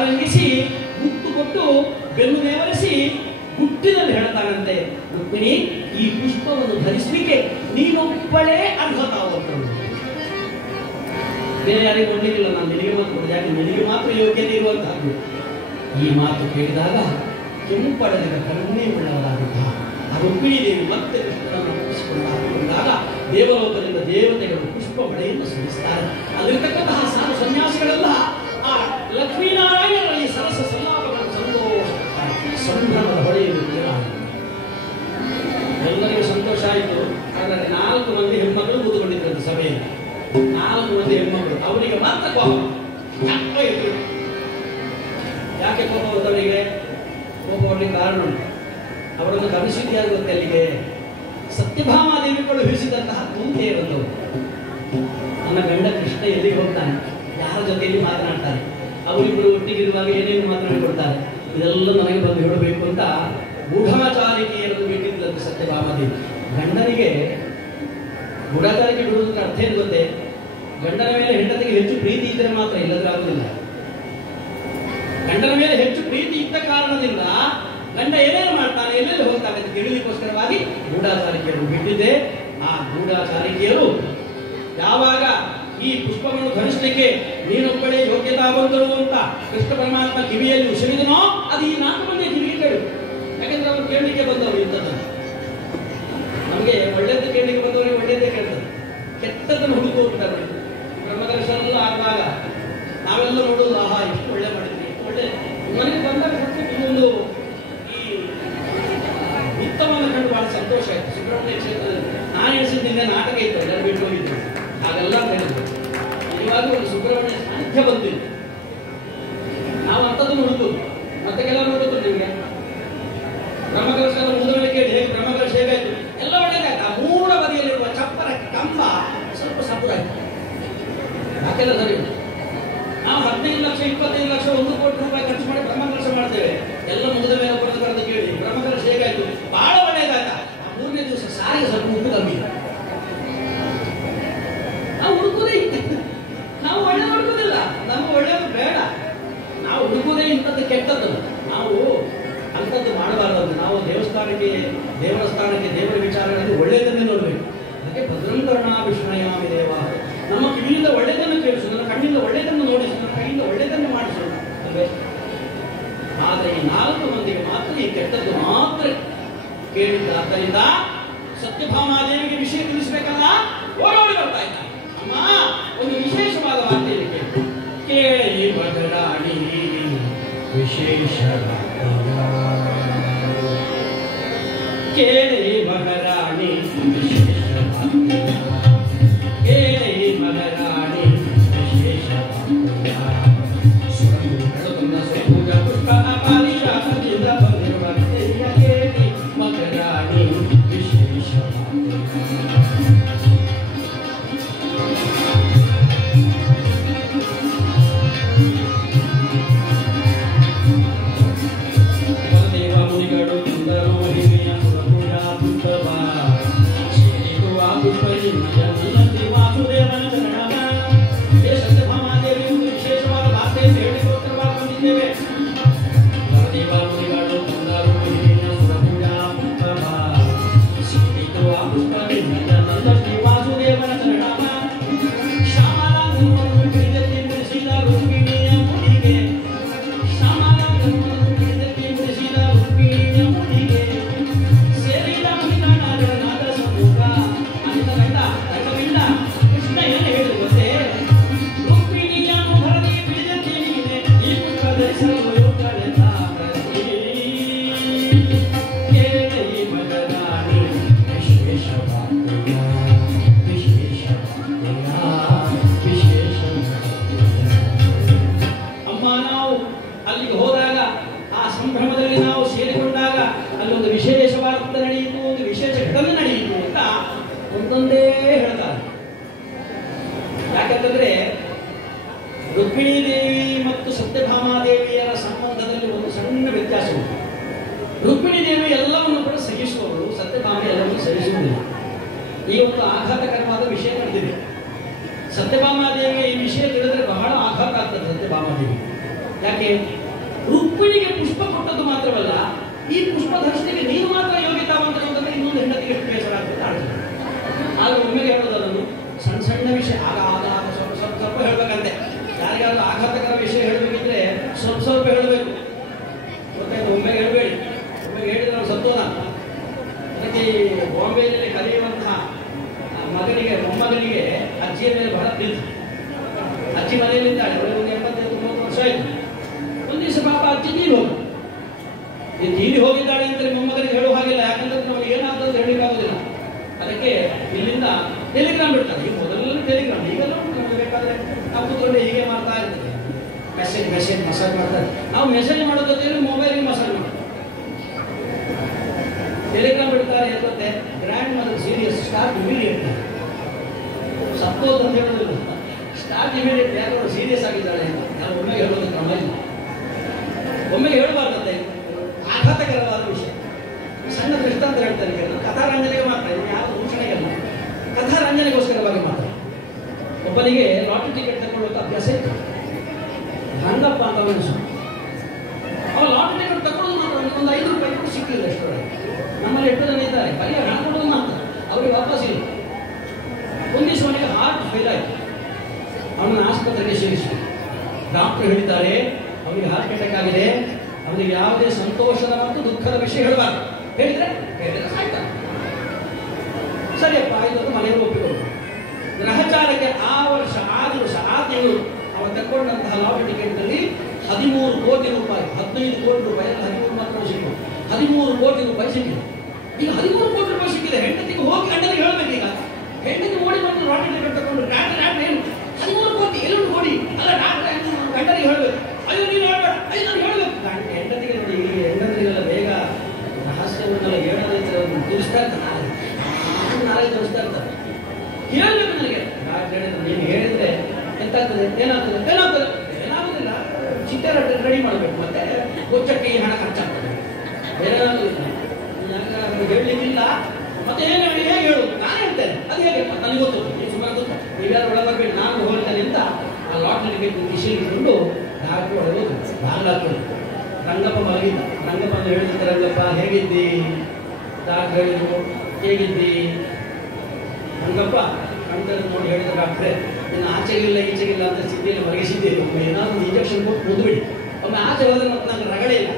ಆರಂಭಿಸಿ ಮುತ್ತು ಕೊಟ್ಟು ಬೆನ್ನು ನೇವರಿಸಿ ಹುಟ್ಟಿನಲ್ಲಿ ಹೇಳ್ತಾನಂತೆ, ರುಕ್ಮಿಣಿ ಈ ಪುಷ್ಪವನ್ನು ಧರಿಸಲಿಕ್ಕೆ ನೀನೊಬ್ಬಳೇ ಅರ್ಹತಾವಂತಳು, ಬೇರೆ ಯಾರಿಗೆ ಕೊಡ್ಲಿಕ್ಕಿಲ್ಲ, ನಾನು ನಿನಗೆ ಮಾತು ಕೊಡಿದೆ, ಯಾಕೆ ನಿನಗೆ ಮಾತ್ರ ಯೋಗ್ಯತೆ ಇರುವಂತಹದ್ದು. ಈ ಮಾತು ಕೇಳಿದಾಗ ಕೆಂಪಡಲಿದ ಕರುಣೆ ಉಳ್ಳವರಾಗಿದ್ದ ಆ ರುಕ್ಮಿಣಿ ದೇವಿ ಮತ್ತೆ ಕೃಷ್ಣನನ್ನು ಹಾಕಿಕೊಂಡಾಗ ದೇವಲೋಕದಿಂದ ದೇವತೆಗಳು ಪುಷ್ಪ ಮಳೆಯನ್ನು ಸುರಿಸ್ತಾರೆ. ಅಲ್ಲಿರ್ತಕ್ಕಂತಹ ಸಾಧು ಸನ್ಯಾಸಿಗಳೆಲ್ಲ ಆ ಲಕ್ಷ್ಮೀನಾರಾಯಣರಲ್ಲಿ ಸರಸ ಸಲ್ಲಾಪಗಳನ್ನು ಸಂಭ್ರಮದ ಹೊಳೆಯನ್ನು ಎಲ್ಲರಿಗೂ ಸಂತೋಷ ಆಯಿತು. ಹಾಗಾದ್ರೆ 4 ಮಂದಿ ಹೆಣ್ಮಕ್ಳು ಕೂತ್ಕೊಂಡಿದ್ರಂತೆ ಸಭೆಯಲ್ಲಿ. 4 ಮಂದಿ ಹೆಣ್ಮಕ್ಳು, ಅವರಿಗೆ ಮಾತ್ರ ಕೋಪ. ಯಾಕೆ ಕೋಪ ಬಂದವರಿಗೆ? ಕೋಪ ಅವರಿಗೆ ಕಾರಣ ಉಂಟು. ಅವರನ್ನು ಗಮನಿಸಿದ್ಯಾರು ಗೊತ್ತೆ? ಅಲ್ಲಿಗೆ ಸತ್ಯಭಾಮಾದೇವಿ ಕಳುಹಿಸಿದಂತಹ ಕುಂತೆ ಬಂದವರು. ನನ್ನ ಗಂಡ ಕೃಷ್ಣ ಎಲ್ಲಿಗೆ ಹೋಗ್ತಾನೆ, ಯಾರ ಜೊತೆಯಲ್ಲಿ ಮಾತನಾಡ್ತಾನೆ, ಅವರಿಬ್ಬರು ಒಟ್ಟಿಗಿರುವಾಗ ಏನೇನು ಮಾತನಾಡಿಕೊಳ್ತಾರೆ, ಇದೆಲ್ಲ ನನಗೆ ಬಂದು ಹೇಳಬೇಕು ಅಂತ ಗೂಢಾಚಾರಿಕೆಯನ್ನು ಬಿಟ್ಟಿದ್ದಂತೆ ಸತ್ಯಭಾಮಾದೇವಿ. ಗಂಡನಿಗೆ ಗೂಢಾಚಾರಿಕೆ ಬಿಡುವುದಕ್ಕೆ ಅರ್ಥ ಏನು ಗೊತ್ತೇ? ಗಂಡನ ಮೇಲೆ ಹೆಂಡತಿಗೆ ಹೆಚ್ಚು ಪ್ರೀತಿ ಇದ್ದರೆ ಮಾತ್ರ, ಇಲ್ಲದ್ರೆ ಆಗುವುದಿಲ್ಲ. ಗಂಡನ ಮೇಲೆ ಹೆಚ್ಚು ಪ್ರೀತಿ ಇದ್ದ ಕಾರಣದಿಂದ ಗಂಡ ಏನೇನು ಮಾಡ್ತಾನೆ, ಎಲ್ಲೆಲ್ಲಿ ಹೋಗ್ತಾನೆ ಅಂತ ತಿಳಿಲಿಕ್ಕೋಸ್ಕರವಾಗಿ ಗೂಢಾಚಾರಿಕೆಯನ್ನು ಬಿಟ್ಟಿದ್ದೆ. ಆ ಗೂಢಾಚಾರಿಕೆಯರು ಯಾವಾಗ ಈ ಪುಷ್ಪವನ್ನು ಧರಿಸಲಿಕ್ಕೆ ನೀನೊಬ್ಬಳೇ ಯೋಗ್ಯತಾವಂತರು ಅಂತ ಕೃಷ್ಣ ಪರಮಾತ್ಮ ಕಿವಿಯಲ್ಲಿ ಉಸಿರಿದನೋ, ಅದು ಈ 4 ಮಂದಿ ಕಿವಿಗೆ ಕೇಳು. ಯಾಕಂದ್ರೆ ಅವರು ಕೇಳಲಿಕ್ಕೆ ಬಂದವರು ಇಂಥದ್ದನ್ನು. ನಮಗೆ ಒಳ್ಳೆಯದ್ದು ಕೇಳಲಿಕ್ಕೆ ಬಂದವರಿಗೆ ಒಳ್ಳೆಯದೇ ಕೇಳ್ತಾರೆ, ಕೆಟ್ಟದ್ದನ್ನು ಹುಡುಕಿ ಹೋಗ್ತಾರೆ. ಬ್ರಹ್ಮದರ್ಶನ ಆದಾಗ ನಾವೆಲ್ಲ ನೋಡೋದು, ಆಹಾ ಎಷ್ಟು ಒಳ್ಳೆ ಮಾಡಿದ್ವಿ, ಎಷ್ಟು ಒಳ್ಳೆ ಮನೆಗೆ ಬಂದಾಗ ಇನ್ನೊಂದು ಈ ಉತ್ತಮವನ್ನು ಕಂಡು ಬಹಳ ಸಂತೋಷ ಆಯಿತು. ಸುಬ್ರಹ್ಮಣ್ಯ ಕ್ಷೇತ್ರದಲ್ಲಿ ನಾನು ಎಣಿಸಿದ್ದಿಂದ ನಾಟಕ ಇತ್ತು, ಎಲ್ಲರೂ ಬಿಟ್ಟು ಹೋಗಿದ್ದು, ಹಾಗೆಲ್ಲ ಹೇಳಿದ್ರು. ಇವಾಗ ಒಂದು ಸುಬ್ರಹ್ಮಣ್ಯ ಸಾನ್ನಿಧ್ಯ ಬಂದಿದ್ದು, ನಾವು ಅಂಥದ್ದನ್ನು ಹುಡುಕೋದು. ಮತ್ತೆ ಕೆಲವರು ನೋಡೋದು ನಿಮಗೆ ಬ್ರಹ್ಮಕಲಶದ ಮುಂದೆ ಕೇಳಿ ಹೇಗೆ ಬ್ರಹ್ಮಕಲಶ ಹೇಗಾಯ್ತು, ಎಲ್ಲ ಒಳ್ಳೆದಾಯ್ತು. ಆ ಮೂಲ ಬದಿಯಲ್ಲಿರುವ ಚಪ್ಪರ ಕಂಬ ಸ್ವಲ್ಪ ಸಪುರಾಯ್ತು, ಯಾಕೆಲ್ಲ ಸರಿ. ನಾವು 15 ಲಕ್ಷ 25 ಲಕ್ಷ 1 ಕೋಟಿ ರೂಪಾಯಿ ಖರ್ಚು ಮಾಡಿ ಬ್ರಹ್ಮಕಲಶ ಮಾಡ್ತೇವೆ, ಎಲ್ಲ ಮುಗಿದ ಮೇಲೆ ಬರೆದು ಕೇಳಿ ಬ್ರಹ್ಮಕಲಶ ಹೇಗಾಯ್ತು, ಬಹಳ ಒಳ್ಳೆದಾಯ್ತಾ. 3ನೇ ದಿವಸ ಸಾರಿಗೆ ಸ್ವಲ್ಪ ಉಪ್ಪು ಕಮ್ಮಿ. ನಾವು ಹುಡುಕುವುದೇ ನಾವು ಒಳ್ಳೆ ಹುಡುಕುವುದಿಲ್ಲ, ನಮ್ಗೆ ಒಳ್ಳೆಯದು ಬೇಡ. ನಾವು ಹುಡುಕುವುದೇ ಇಂಥದ್ದು ಕೆಟ್ಟದ್ದು. ನಾವು ಅಂಥದ್ದು ಮಾಡಬಾರದು. ನಾವು ದೇವರ ಸ್ಥಾನಕ್ಕೆ ದೇವರ ವಿಚಾರಗಳಲ್ಲಿ ಒಳ್ಳೆಯದನ್ನೇ ನೋಡಬೇಕು. ಅದಕ್ಕೆ ಭದ್ರಂ ಕರುಣಾಭಿಷ್ಣಯಾಮಿ ದೇವ, ನಮ್ಮ ಕಿವಿಯಿಂದ ಒಳ್ಳೆಯದನ್ನು ಕೇಳಿಸು, ನನ್ನ ಕಣ್ಣಿಂದ ಒಳ್ಳೆಯದನ್ನು ನೋಡಿಸು, ನನ್ನ ಕೈಯಿಂದ ಒಳ್ಳೆಯದನ್ನು ಮಾಡಿಸು ಅಲ್ವೇ. ಆದರೆ ಈ 4 ಮಂದಿಗೆ ಮಾತ್ರ ಈ ಕೆಟ್ಟದ್ದು ಮಾತ್ರ ಕೇಳಿದ್ದ. ಆದ್ದರಿಂದ ಸತ್ಯಭಾಮಾದೇವಿಗೆ ವಿಷಯ ತಿಳಿಸಬೇಕಲ್ಲ, ಓಡೋಡಿ ಬರ್ತಾ ಇದ್ದ. ಅಮ್ಮ, ಒಂದು ವಿಶೇಷವಾದ ವಾರ್ತೆಯನ್ನು ಕೇಳಿ ಬದಲಾಣಿ ವಿಶೇಷ ಕೇಳಿ ಮಹಾರಾಣಿ ವಿಶೇಷ ಕೇಳಿ ಮಹಾರಾಣಿ ವಿಶೇಷ ಪೂಜಾ ಪುಷ್ಪ ಪಾಲಿಶಾಖದಿಂದ ಬಂದಿರುವ ಕೇಳಿ ಮಹಾರಾಣಿ ವಿಶೇಷ ರುಕ್ಮಿಣೀ ದೇವಿ ಮತ್ತು ಸತ್ಯಭಾಮಾದೇವಿಯರ ಸಂಬಂಧದಲ್ಲಿ ಒಂದು ಸಣ್ಣ ವ್ಯತ್ಯಾಸ ಉಂಟು. ರುಕ್ಮಿಣೀ ದೇವಿ ಎಲ್ಲವನ್ನು ಕೂಡ ಸಹಿಸುವವರು, ಸತ್ಯಭಾಮ ಎಲ್ಲವನ್ನು ಸಹಿಸುವುದಿಲ್ಲ. ಈ ಒಂದು ಆಘಾತಕರವಾದ ವಿಷಯ ನಡೆದಿದೆ. ಸತ್ಯಭಾಮಾದೇವಿಗೆ ಈ ವಿಷಯ ತಿಳಿದ್ರೆ ಬಹಳ ಆಘಾತ ಆಗ್ತದೆ. ಸತ್ಯಭಾಮಾದೇವಿ ಯಾಕೆ ರುಕ್ಮಿಣಿಗೆ ಪುಷ್ಪ ಕೊಟ್ಟದ್ದು ಮಾತ್ರವಲ್ಲ, ಈ ಪುಷ್ಪ ಧರಿಸಲಿಕ್ಕೆ ನೀನು ಮಾತ್ರ ಯೋಗ್ಯತಾವಂತ ಅಂತಂದ್ರೆ ಇನ್ನೊಂದು ಹೆಂಡತಿಗೆ ಎಷ್ಟು ಬೇಸರ ಆಗ್ತದೆ ಆಡ್ತದೆ. ಆಗ ಒಮ್ಮೆಗೆ ಹೇಳೋದು ಅದನ್ನು ಸಣ್ಣ ಸಣ್ಣ ವಿಷಯ ಆಗ ಆಗ ಆಗ ಸ್ವಲ್ಪ ಸ್ವಲ್ಪ ಸ್ವಲ್ಪ ಹೇಳ್ಬೇಕಂತೆ. ಯಾರಿಗಾದ್ರೂ ಆಘಾತಕರ ವಿಷಯ ಹೇಳಬೇಕಿದ್ರೆ ಸ್ವಲ್ಪ ಸ್ವಲ್ಪ ಹೇಳಬೇಕು, ಗೊತ್ತಾಯ್ತು? ಒಮ್ಮೆಗೆ ಹೇಳಬೇಡಿ. ಒಮ್ಮೆಗೆ ಹೇಳಿದ್ರೆ ನಾವು ಸತ್ತೋದ. ಅದಕ್ಕೆ ಬಾಂಬೆಯಲ್ಲಿ ಕಲಿಯುವಂತಹ ಮಗನಿಗೆ ಮೊಮ್ಮಗನಿಗೆ ಅಜ್ಜಿಯ ಮೇಲೆ ಬಹಳ ಪ್ರೀತಿ. ಅಜ್ಜಿ ಮನೆಯಲ್ಲಿದ್ದಾಳೆ, ಅವಳಿಗೆ ಒಂದು 80-90 ವರ್ಷ ಆಯಿತು. ಒಂದು ದಿವಸ ಪಾಪ ಅಜ್ಜಿ ತೀರಿ ಹೋಗಿ ತೀರಿ ಹೋಗಿದ್ದಾಳೆ ಅಂತೇಳಿ ಮೊಮ್ಮಗನಿಗೆ ಹೇಳುವ ಹಾಗಿಲ್ಲ, ಯಾಕಂದ್ರೆ ನಮಗೆ ಏನಾಗ್ತದೆ ಹೇಳಲಿಕ್ಕಾಗೋದಿಲ್ಲ. ಅದಕ್ಕೆ ಇಲ್ಲಿಂದ ಟೆಲಿಗ್ರಾಮ್ ಬಿಡ್ತಾರೆ. ಈಗ ಮೊದಲನೇ ಟೆಲಿಗ್ರಾಮ್, ಈಗೆಲ್ಲ ನಮಗೆ ಬೇಕಾದ್ರೆ ನಾವು ಕೂತ್ಕೊಂಡು ಹೀಗೆ ಮಾಡ್ತಾ ಇರ್ತೇವೆ. ಮೆಸೇಜ್ ಮಸಾಜ್ ಮಾಡ್ತಾರೆ. ನಾವು ಮೆಸೇಜ್ ಮಾಡೋ ಜೊತೆಯಲ್ಲಿ ಮೊಬೈಲಿಗೆ ಮಸಾಜ್ ಮಾಡ್ತೀವಿ. ಟೆಲಿಗ್ರಾಮ್ ಬಿಡ್ತಾರೆ ಇರುತ್ತೆ. Grand mother serious start immediate. ಸತ್ತೋದು ಅಂತ ಹೇಳೋದಿಲ್ಲ, ಸ್ಟಾರ್ಟ್ ಇಮಿಡಿಯೇಟ್. ಯಾರು ಸೀರಿಯಸ್ ಆಗಿದ್ದಾಳೆ ಅಂತ ನಾವು ಒಮ್ಮೆಗೆ ಹೇಳೋದು ಕ್ರಮ ಇಲ್ಲ. ಒಮ್ಮೆಗೆ ಹೇಳಬಾರ್ದಂತೆ, ಆಘಾತಕರವಾದ ವಿಷಯ. ಸಣ್ಣ ದೃಷ್ಟಾಂತ ಹೇಳ್ತಾರೆ, ಕಥಾರಂಜನೆಗೆ ಮಾತ್ರ, ಯಾವುದು ದೂಷಣೆಗಲ್ಲ, ಕಥಾರಂಜನೆಗೋಸ್ಕರವಾಗಿ ಮಾತ್ರ. ಒಬ್ಬನಿಗೆ ಲಾಟರಿ ಟಿಕೆಟ್ ತಗೊಳ್ಳೋಕೆ ಅಭ್ಯಾಸ ಇತ್ತು. ರಂಗಪ್ಪ ಅಂತ ಮನುಷ್ಯ. ಅವ ಲಾಟರಿ ಟಿಕೆಟ್ ತಗೊಳ್ಳೋದು ಮಾತ್ರ, ಒಂದು 5 ರೂಪಾಯಿ ಕೂಡ ಸಿಕ್ಕಿಲ್ಲ ಎಷ್ಟೊಳಗೆ. ನಮ್ಮಲ್ಲಿ 8 ಜನ ಇದ್ದಾರೆ, ಬರೀ ಹಣ ಕೊಡೋದು ಮಾತ್ರ, ಅವ್ರಿಗೆ ವಾಪಸ್ ಇಲ್ಲ. ಒಂದು ದಿವಸ ಅವನಿಗೆ ಹಾರ್ಟ್ ಫೇಲ್ ಆಯಿತು. ಅವನನ್ನು ಆಸ್ಪತ್ರೆಗೆ ಸೇರಿಸಿ ಡಾಕ್ಟರ್ ಹೇಳಿದ್ದಾರೆ ಅವನಿಗೆ ಹಾರ್ಟ್ ಅಟ್ಯಾಕ್ ಆಗಿದೆ, ಅವನಿಗೆ ಯಾವುದೇ ಸಂತೋಷದ ಮತ್ತು ದುಃಖದ ವಿಷಯ ಹೇಳಬಾರ್ದು. ಹೇಳಿದ್ರೆ ಸಾಯ್ತಾನೆ. ಸರಿಯಪ್ಪ ಆಯ್ತು, ಮನೆಗೆ ಒಪ್ಪಿಕೊಂಡು ಗ್ರಹಚಾರಕ್ಕೆ ಆ ವರ್ಷ ಆ ತಿಂಗಳು ಅವ ತಗೊಂಡಂತಹ ಲಾಟರಿ ಟಿಕೆಟ್ನಲ್ಲಿ 13 ಕೋಟಿ ರೂಪಾಯಿ, 15 ಕೋಟಿ ರೂಪಾಯಿ, 13 ಮಾತ್ರ ಸಿಕ್ಕಿದೆ, 13 ಕೋಟಿ ರೂಪಾಯಿ ಸಿಕ್ಕಿದೆ. ಈಗ 13 ಕೋಟಿ ರೂಪಾಯಿ ಸಿಕ್ಕಿದೆ. ಹೆಂಡತಿಗೆ ಹೋಗಿ ಗಂಡನಿಗೆ ಹೇಳಬೇಕು. ಈಗ ಹೆಂಡತಿ ಓಡಿ ಬಂದು ಲಾಟರಿ ಟಿಕೆಟ್ ತಗೊಂಡು ಡಾಕ್ಟರ್ ಏನು 13 ಕೋಟಿ ಎಲ್ಲರೂ ಕೊಡಿ ಅಲ್ಲ ಡಾಕ್ಟರ್ ಗಂಡನಿಗೆ ಹೇಳಬೇಕು. ಅಯ್ಯೋ ನೀನು ಹೇಳ್ಬೇಡ, ಅಯ್ಯೋ ನಾನು ಹೇಳಬೇಕು. ಹೆಂಡತಿಗೆ ನೋಡಿ, ಈ ಹೆಂಡತಿಗೆಲ್ಲ ಬೇಗ ರಹಸ್ಯವನ್ನೆಲ್ಲ ಹೇಳೋದೈತೆ ತಿಳಿಸ್ತಾ ಇರ್ತಾರೆ, ನಾಳೆ ತೋರಿಸ್ತಾ ಇರ್ತಾರೆ. ಹೇಳಬೇಕು ನನಗೆ. ಡಾಕ್ಟರ್ ಹೇಳಿದ್ರು, ನೀನು ಹೇಳಿದ್ರೆ ಎಂತಾಗ್ತದೆ, ಏನಾಗುದಿಲ್ಲ, ಚಿತ್ರ ರೆಡಿ ಮಾಡಬೇಕು, ಮತ್ತೆ ಗೊಚ್ಚಕ್ಕೆ ಈ ಹಣ ಖರ್ಚಾಗ್ತದೆ, ಬೇರೆ ಏನಾಗುದಿಲ್ಲ. ಹೇಳಲಿಕ್ಕಿಲ್ಲ, ಮತ್ತೆ ಏನು ಹೇಳಿ ಹೇಗೆ ಹೇಳು, ನಾನು ಹೇಳ್ತೇನೆ. ಅದು ಹೇಗೆ ನನಗೆ ಗೊತ್ತು, ನೀವು ಸುಮಾರು ಗೊತ್ತು, ನೀವ್ಯಾರು ಒಳಬರ್ಬೇಡಿ, ನಾನು ಹೋಗ್ತೇನೆ ಅಂತ ಆ ಲಾಟರಿ ಟಿಕೆಟ್ ಕಿಶಿಲ್ ಇಟ್ಕೊಂಡು ಡಾಕ್ಟರ್ ಒಳಗೋದು ಬಾಗ್ಲಾಗ್ತದೆ. ರಂಗಪ್ಪ ಮಲಗಿದ್ದ. ರಂಗಪ್ಪ ಅಂತ ಹೇಳಿದ್ರೆ, ರಂಗಪ್ಪ ಹೇಗಿದ್ದಿ? ಡಾಕ್ಟರ್ ಹೇಳಿದ್ರು, ಹೇಗಿದ್ದಿ? ರಂಗಪ್ಪ ಕಣ್ತರು ನೋಡಿ ಹೇಳಿದ ಡಾಕ್ಟ್ರೆ, ಇನ್ನು ಆಚೆಗಿಲ್ಲ ಈಚೆಗಿಲ್ಲ ಅಂತ ಸ್ಥಿತಿಯಲ್ಲಿ ಮಲಗಿಸಿದ್ದೇನೆ, ಏನಾದ್ರು ಒಂದು ಇಂಜೆಕ್ಷನ್ ಕೊಟ್ಟು ಮುದ್ದುಬಿಡಿ. ಒಮ್ಮೆ ಆಚೆ ಹೋದ್ರೆ ಮತ್ತೆ ನನಗೆ ರಗಳೆ ಇಲ್ಲ,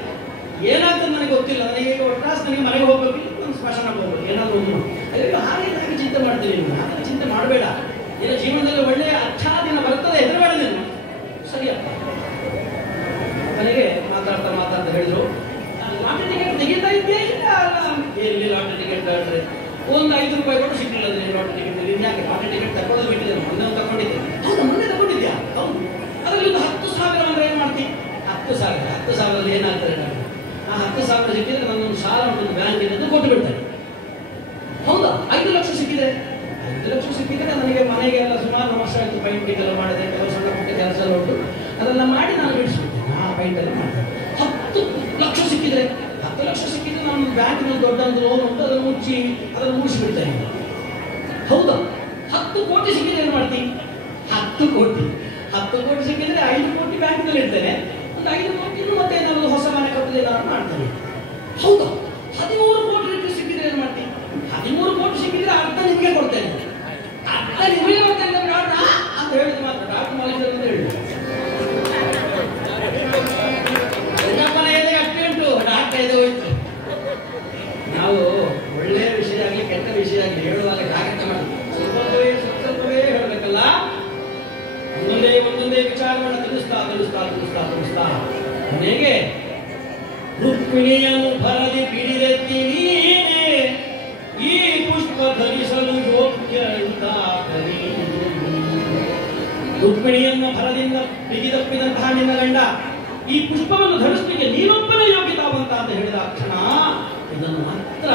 ಏನಾಗ್ತದೆ ನನಗೆ ಗೊತ್ತಿಲ್ಲ. ನನಗೆ ಈಗ ಒಟ್ಟಾಸ್ ನನಗೆ ಮನೆಗೆ ಹೋಗ್ಬೇಕು, ನಾನು ಸ್ಮಶಾನಕ್ಕೆ ಹೋಗ್ಬೇಕು, ಏನಾದ್ರು ಒಂದು. ಅಯ್ಯೋ ಹಾಗೆ ಚಿಂತೆ ಮಾಡ್ತೀನಿ. ನೀವು ಹಾಗೆ ಚಿಂತೆ ಮಾಡಬೇಡ, ನಿನ್ನ ಜೀವನದಲ್ಲಿ ಒಳ್ಳೆಯ ಅಚ್ಛಾದಿನ ಬರ್ತದೆ, ಹೆದರಬೇಡ ನೀನು. ಸರಿಯಪ್ಪ. ನನಗೆ ಮಾತಾಡ್ತಾ ಹೇಳಿದ್ರು, ಲಾಟರಿ ಟಿಕೆಟ್ ತೆಗಿತಾ ಇದ್ದೇ ಇಲ್ಲ. ಎಲ್ಲಿ ಲಾಟರಿ ಟಿಕೆಟ್ ಹೇಳ್ತಾರೆ, ಒಂದು 5 ರೂಪಾಯಿ ಕೂಡ ಸಿಗಲಿಲ್ಲ ಅಂದರೆ ಲಾಟರಿ ಟಿಕೆಟ್. ಇನ್ಯಾಕೆ ಲಾಟರಿ ಟಿಕೆಟ್ ತಗೊಳ್ಳೋದು ಬಿಟ್ಟಿದ್ದೇನೆ, ಮೊನ್ನೆ ತಗೊಂಡಿದ್ದೆ. ಹೌದಾ, ಮೊನ್ನೆ ತಗೊಂಡಿದ್ಯಾ? ಹೌದು. ಅದರಲ್ಲಿ ಒಂದು 10,000 ಅಂದ್ರೆ ಏನು ಮಾಡ್ತೀನಿ? 10,000 ಏನಾಗ್ತದೆ? ಆ 10,000 ಸಿಕ್ಕಿದ್ರೆ ನನ್ನೊಂದು ಸಾಲ ಒಂದು ಬ್ಯಾಂಕಿನಿಂದ ಕೊಟ್ಟು ಬಿಡ್ತೇನೆ. ಹೌದಾ, 5 ಲಕ್ಷ ಸಿಕ್ಕಿದೆ. 5 ಲಕ್ಷ ಸಿಕ್ಕಿದ್ರೆ ನನಗೆ ಮನೆಗೆಲ್ಲ ಸುಮಾರು ವರ್ಷ ಆಯಿತು, ಪೈಂಟಿಂಗ್ ಎಲ್ಲ ಮಾಡಿದೆ, ಕೆಲವು ಸಣ್ಣ ಪುಟ್ಟ ಕೆಲಸ ಎಲ್ಲ ಉಂಟು, ಅದೆಲ್ಲ ಮಾಡಿ ನಾನು ಬಿಡಿಸ್ಬಿಡ್ತೇನೆ. ಆ ಪೈಂಟ್ ಎಲ್ಲ ಮಾಡ್ತೇನೆ. 10 ಲಕ್ಷ ಸಿಕ್ಕಿದ್ರೆ ನಾನು ಬ್ಯಾಂಕಿನಲ್ಲಿ ದೊಡ್ಡ ಲೋನ್ ಉಂಟು, ಅದನ್ನು ಮುಗಿಸಿಬಿಡ್ತೇನೆ. ಹೌದಾ, 10 ಕೋಟಿ ಸಿಕ್ಕಿದ್ರೆ ಏನು ಮಾಡ್ತೀನಿ? 10 ಕೋಟಿ ಸಿಕ್ಕಿದ್ರೆ 5 ಕೋಟಿ ಬ್ಯಾಂಕ್ನಲ್ಲಿ ಇಡ್ತೇನೆ, ಒಂದು 5 ಕೋಟಿ ಮತ್ತೆ ನಾನು ಹೊಸ ಮನೆ ಕಟ್ಟದೆ ನಾನು ಮಾಡ್ತೇನೆ. ಹೌದಾ, 13 ಕೋಟಿ ರೂಪಾಯಿ ಸಿಕ್ಕಿದ್ರೆ ಏನು ಮಾಡ್ತೀನಿ? 13 ಕೋಟಿ ಸಿಕ್ಕಿದ್ರೆ ಅರ್ಧ ನಿಮಗೆ ಕೊಡ್ತೇನೆ, ಅಂತ ಹೇಳಿದ್ ಮಾತ್ರ ಡಾಕ್ಟರ್ ಮಾಲಿಕರು ಅಂತ ಹೇಳಿದ್ರು. ಮನೆಯಲ್ಲಿ ಅಷ್ಟೇ ಉಂಟು, ಡಾಕ್ಟರ್ ಇದೆ ಹೋಯ್ತು. ನಾವು ಒಳ್ಳೆಯ ವಿಷಯ ಆಗಲಿ ಕೆಟ್ಟ ವಿಷಯ ಆಗಲಿ ಹೇಳುವಾಗ ಜಾಗ್ರತೆ ಮಾಡಿ ಸ್ವಲ್ಪವೇ ಹೇಳಬೇಕಲ್ಲ. ಒಂದೊಂದೇ ವಿಚಾರವನ್ನು ತಿಳಿಸ್ತಾ ಮನೆಗೆ ರುಕ್ಮಿಣಿಯನ್ನು ಭರದಿ ಬಿಡಿದೆತ್ತಿ ನೀನೆ ಈ ಪುಷ್ಪ ಧರಿಸಲು ಯೋಗ್ಯ. ರುಕ್ಮಿಣಿಯನ್ನು ಭರದಿಂದ ಬಿಗಿದಪ್ಪಿದಂತಹ ನಿನ್ನ ಗಂಡ ಈ ಪುಷ್ಪವನ್ನು ಧರಿಸಲಿಕ್ಕೆ ನೀನೊಬ್ಬನೇ ಯೋಗ್ಯತಾವಂತ ಅಂತ ಹೇಳಿದ ಕ್ಷಣ ಇದನ್ನು ಮಾತ್ರ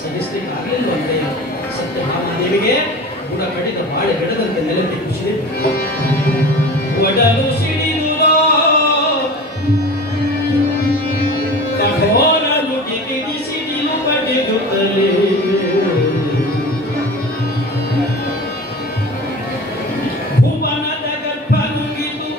ಸಹಿಸಲಿಕ್ಕೆ ಆಗಲಿಲ್ಲ. ಅಂದ್ರೆ ಸತ್ಯಭಾಮಾದೇವಿಗೆ ಗುಣ ಕಡಿದ ಬಾಳೆ ಗಿಡದಂತೆ ನೆಲಕ್ಕೆ ಕುಸಿದೆ. ಒಡಲು ಸಿಡಿದುದೋ ಕಠೋರ ನುಡಿಗೆ ಸಿಡಿಲು ಪಡೆಯುತ್ತಲೇ ಭುವನದ ಗರ್ಭ ನುಗಿದು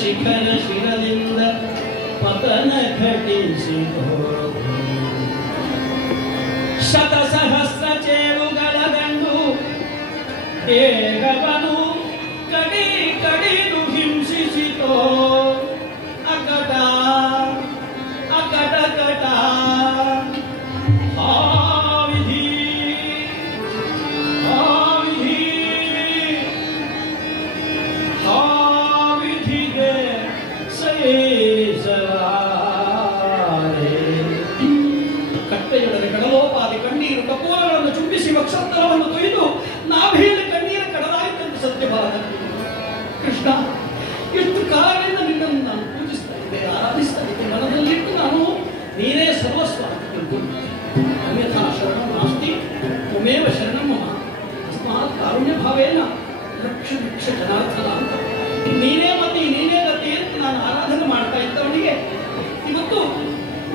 ಶಿಖರ ಶಿರದಿಂದ ಪತನ ಘಟಿಸಿತು ಶತಸಹಸ್ರ ಚೇಳುಗಳ ದಂಡು ದೇಹವನು ಕಡಿ ಕಡಿದು ಹಿಂಸಿಸಿತೋ ಅಕಟ ಅಕಟ ಕಟ ಹಾವಿಧಿ ಹಾವಿಧಿ ಹಾವಿಧಿಗೆ ಕಟ್ಟೆಯೊಡನೆ ಕಡಲೋಪಾದಿ ಕಣ್ಣೀರು ಕಪೋಲಗಳನ್ನು ಚುಂಬಿಸಿ ವಕ್ಷಸ್ಥಲವನ್ನು ತೊಯ್ದು ನಾಭಿಯಲ್ಲಿ ಕಣ್ಣೀರು ಕಡಲಾಯಿತೆಂದು ಸತ್ಯಭಾರತ ಕೃಷ್ಣ ಎಷ್ಟು ಕಾಲದಿಂದ ನಿನ್ನನ್ನು ನಾನು ಪೂಜಿಸ್ತಾ ಇದ್ದೆ ಆರಾಧಿಸ್ತಾ ಇದ್ದೆ ಮನದಲ್ಲಿಟ್ಟು ನಾನು ನೀನೇ ಸರ್ವಸ್ವ ಅಂತ ತಿಳ್ಕೊಂಡಿದ್ದೆ ಅನ್ಯಥಾ ಶರಣಂ ನಾಸ್ತಿ ತ್ವಮೇವ ಶರಣಂ ಮಮ ತಸ್ಮಾತ್ ಕಾರುಣ್ಯ ಭಾವೇನ ಲಕ್ಷ ಲಕ್ಷ ಜನಾರ್ದನ ಅಂತ ನೀನೇ ಮತಿ ನೀನೇ ಗತಿ ಅಂತ ನಾನು ಆರಾಧನೆ ಮಾಡ್ತಾ ಇದ್ದವನಿಗೆ ಇವತ್ತು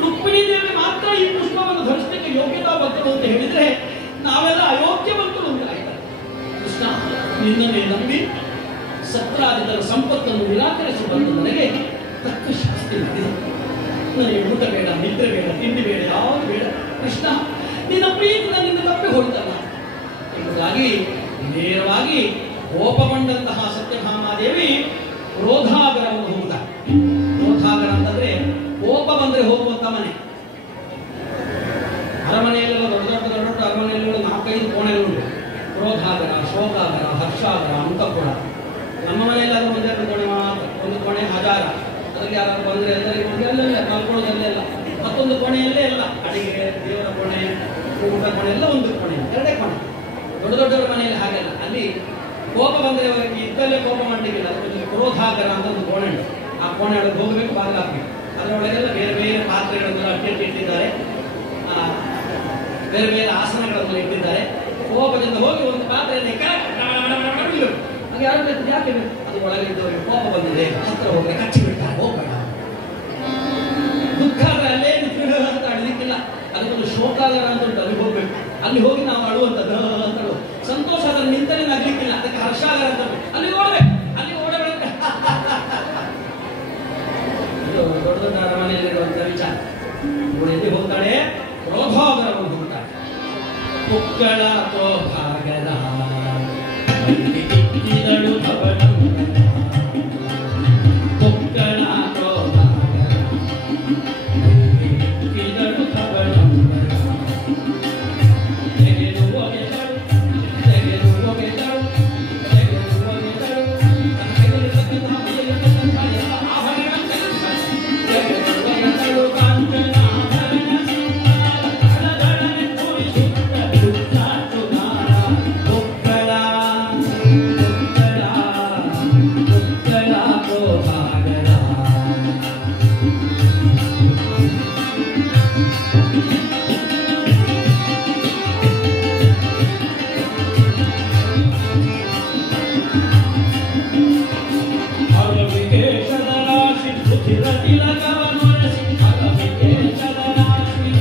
ರುಕ್ಮಿಣಿ ದೇವಿ ಮಾತ್ರ ಈ ಪುಷ್ಪವನ್ನು ಧರಿಸಲಿಕ್ಕೆ ಯೋಗ್ಯತಾ ಬದ್ಧರು ಅಂತ ಹೇಳಿದ್ರೆ ನಾವೆಲ್ಲ ಅಯೋಗ್ಯವಂತರು ಅಂತ ಆಯ್ತಾರೆ. ಕೃಷ್ಣ ನಿನ್ನನ್ನೇ ನಂಬಿ ಸತ್ರಾದಿತರ ಸಂಪತ್ತನ್ನು ನಿರಾಕರಿಸಿ ಬಂದ ನನಗೆ ತಕ್ಕ ಶಾಸ್ತಿ ಮಾಡಿದೆ. ನನಗೆ ಊಟ ಬೇಡ, ನಿದ್ರೆ ಬೇಡ, ತಿಂಡಿ ಬೇಡ, ಯಾವುದು ಬೇಡ. ಕೃಷ್ಣ ನಿನ್ನ ಪ್ರೀತಿ ನನ್ನಿಂದ ತಪ್ಪಿ ಹೋಗ್ತಲ್ಲ ಎಂಬುದಾಗಿ ನೇರವಾಗಿ ಕೋಪಗೊಂಡಂತಹ ಸತ್ಯಭಾಮಾದೇವಿ ಕ್ರೋಧಾಗರವನ್ನು ಹೋಗುತ್ತ. ಕ್ರೋಧಾಗರ ಅಂತಂದ್ರೆ ಕೋಪ ಬಂದ್ರೆ ಹೋಗುವಂತ ಮನೆ. ಅರಮನೆಯಲ್ಲೆಲ್ಲ ದೊಡ್ಡ ದೊಡ್ಡ ದೊಡ್ಡ ದೊಡ್ಡ ಅರಮನೆಯಲ್ಲೆಲ್ಲ 4-5 ಕೋಣೆಗಳುಂಟು. ಕ್ರೋಧಾಗರ, ಶೋಕಾಗರ, ಹರ್ಷಾಗರ, ಅಂತಃಪುರ. ನಮ್ಮ ಮನೆಯಲ್ಲಿ ಅದು ಒಂದೆರಡು ಕೋಣೆ ಮಾತ್ರ. ಒಂದು ಕೋಣೆ ಹಜಾರ, ಅದರಲ್ಲಿ ಯಾರು ಬಂದ್ರೆ ಎಲ್ಲರಿಗೂ ಅಲ್ಲೆಲ್ಲ ಮಲ್ಕೊಳ್ಳೋದಲ್ಲೆಲ್ಲ. ಮತ್ತೊಂದು ಕೋಣೆಯಲ್ಲೇ ಎಲ್ಲ ಅಡಿಗೆ, ದೇವರ ಕೋಣೆ, ಊಟ ಕೋಣೆ ಎಲ್ಲ ಒಂದು ಕೋಣೆ, 2 ಕೋಣೆ. ದೊಡ್ಡ ದೊಡ್ಡವರ ಮನೆಯಲ್ಲಿ ಹಾಗೆಲ್ಲ. ಅಲ್ಲಿ ಕೋಪ ಬಂದ್ರೆ ಇದ್ದಲ್ಲೇ ಕೋಪ ಮಾಡಲಿಕ್ಕಿಲ್ಲ. ಅದಕ್ಕೆ ಕ್ರೋಧಾಗರ ಅಂತ ಒಂದು ಕೋಣೆ ಉಂಟು. ಆ ಕೋಣೆ ಒಳಗೆ ಹೋಗಬೇಕು, ಬಾಗಿಲು ಹಾಕಬೇಕು. ಅದರೊಳಗೆಲ್ಲ ಬೇರೆ ಬೇರೆ ಪಾತ್ರೆಗಳನ್ನೆಲ್ಲ ಅಟ್ಟಿ ಇಟ್ಟಿದ್ದಾರೆ, ಬೇರೆ ಬೇರೆ ಆಸನಗಳನ್ನು ಇಟ್ಟಿದ್ದಾರೆ. ಕೋಪದಿಂದ ಹೋಗಿ ಒಂದು ಪಾತ್ರೆಯಲ್ಲಿ ಅದು ಯಾರು ಬೇಕು, ಯಾಕೆ ಬೇಕು? ಅದು ಒಳಗೆ ಇದ್ದವರಿಗೆ ಕೋಪ ಬಂದಿದೆ, ಹತ್ರ ಹೋಗಿ ಕಚ್ಚಿ ಬಿಡ್ತಾರೆ, ಹೋಗಬೇಡ. ದುಃಖ ಆದ್ರೆ ಅಲ್ಲೇ ಅಂತ ಅಳಲಿಕ್ಕಿಲ್ಲ. ಅದಕ್ಕೊಂದು ಶೋಕಾಗರ ಅಂತ ಉಂಟು, ಅಲ್ಲಿ ಹೋಗ್ಬೇಕು. ಅಲ್ಲಿ ಹೋಗಿ ನಾವು ಅಳುವಂಥದ್ದು ಅಂತ. ಸಂತೋಷ ಅದನ್ನು ನಿಂತಲೇ ನಗಲಿಕ್ಕಿಲ್ಲ, ಅದಕ್ಕೆ ಹರ್ಷಾಗರ ಅಂತ ಅಲ್ಲಿ ಓಡಬೇಕು, ಅಲ್ಲಿ ಓಡಬೇಕು. ದೊಡ್ಡ ದೊಡ್ಡ ಅರಮನೆಯಲ್ಲಿರುವಂತಹ ವಿಚಾರ. ಇವಳು ಎಲ್ಲಿ ಹೋಗ್ತಾಳೆ? ಕ್ರೋಧಾಗರವನ್ನು ಹೋಗ್ತಾಳೆ. ಪುಕ್ಕಳ ಕ್ರೋಧಾಗರ ಇದ್ದಳು ಭವನ. ಪುಕ್ಕಳ ಕ್ರೋಧಾಗರ ಇದ್ದಳು ಭವನ. ತೆಗೆದು ಒಗೆದಳು, ತೆಗೆದು ಒಗೆದಳು, ತೆಗೆದು ಒಗೆದಳು. ತನ್ನ ಕೈಯಲ್ಲಿರತಕ್ಕಂತಹ ಮೈಯಲ್ಲಿರತಕ್ಕಂತಹ ಎಲ್ಲ ಆಭರಣಗಳನ್ನು ತೆಗೆದು ಒಗೆದಳು. ಕಾಂಚನಾಭರಣ ಸಿಂಗಾರ ಕಡದಳನೆ ತೋರಿಸುತ್ತ ದುಃಖಾತುಗಾರ. ಪುಕ್ಕಳ ಪುಕ್ಕಳ ಪುಕ್ಕಳ ಕ್ರೋಧಾಗರ. ಹರವಿಕೇಶದ ರಾಶಿ ರುಧಿರ ತಿಲಕವನೊರಸಿ. ಹರವಿಕೇಶದ ರಾಶಿ,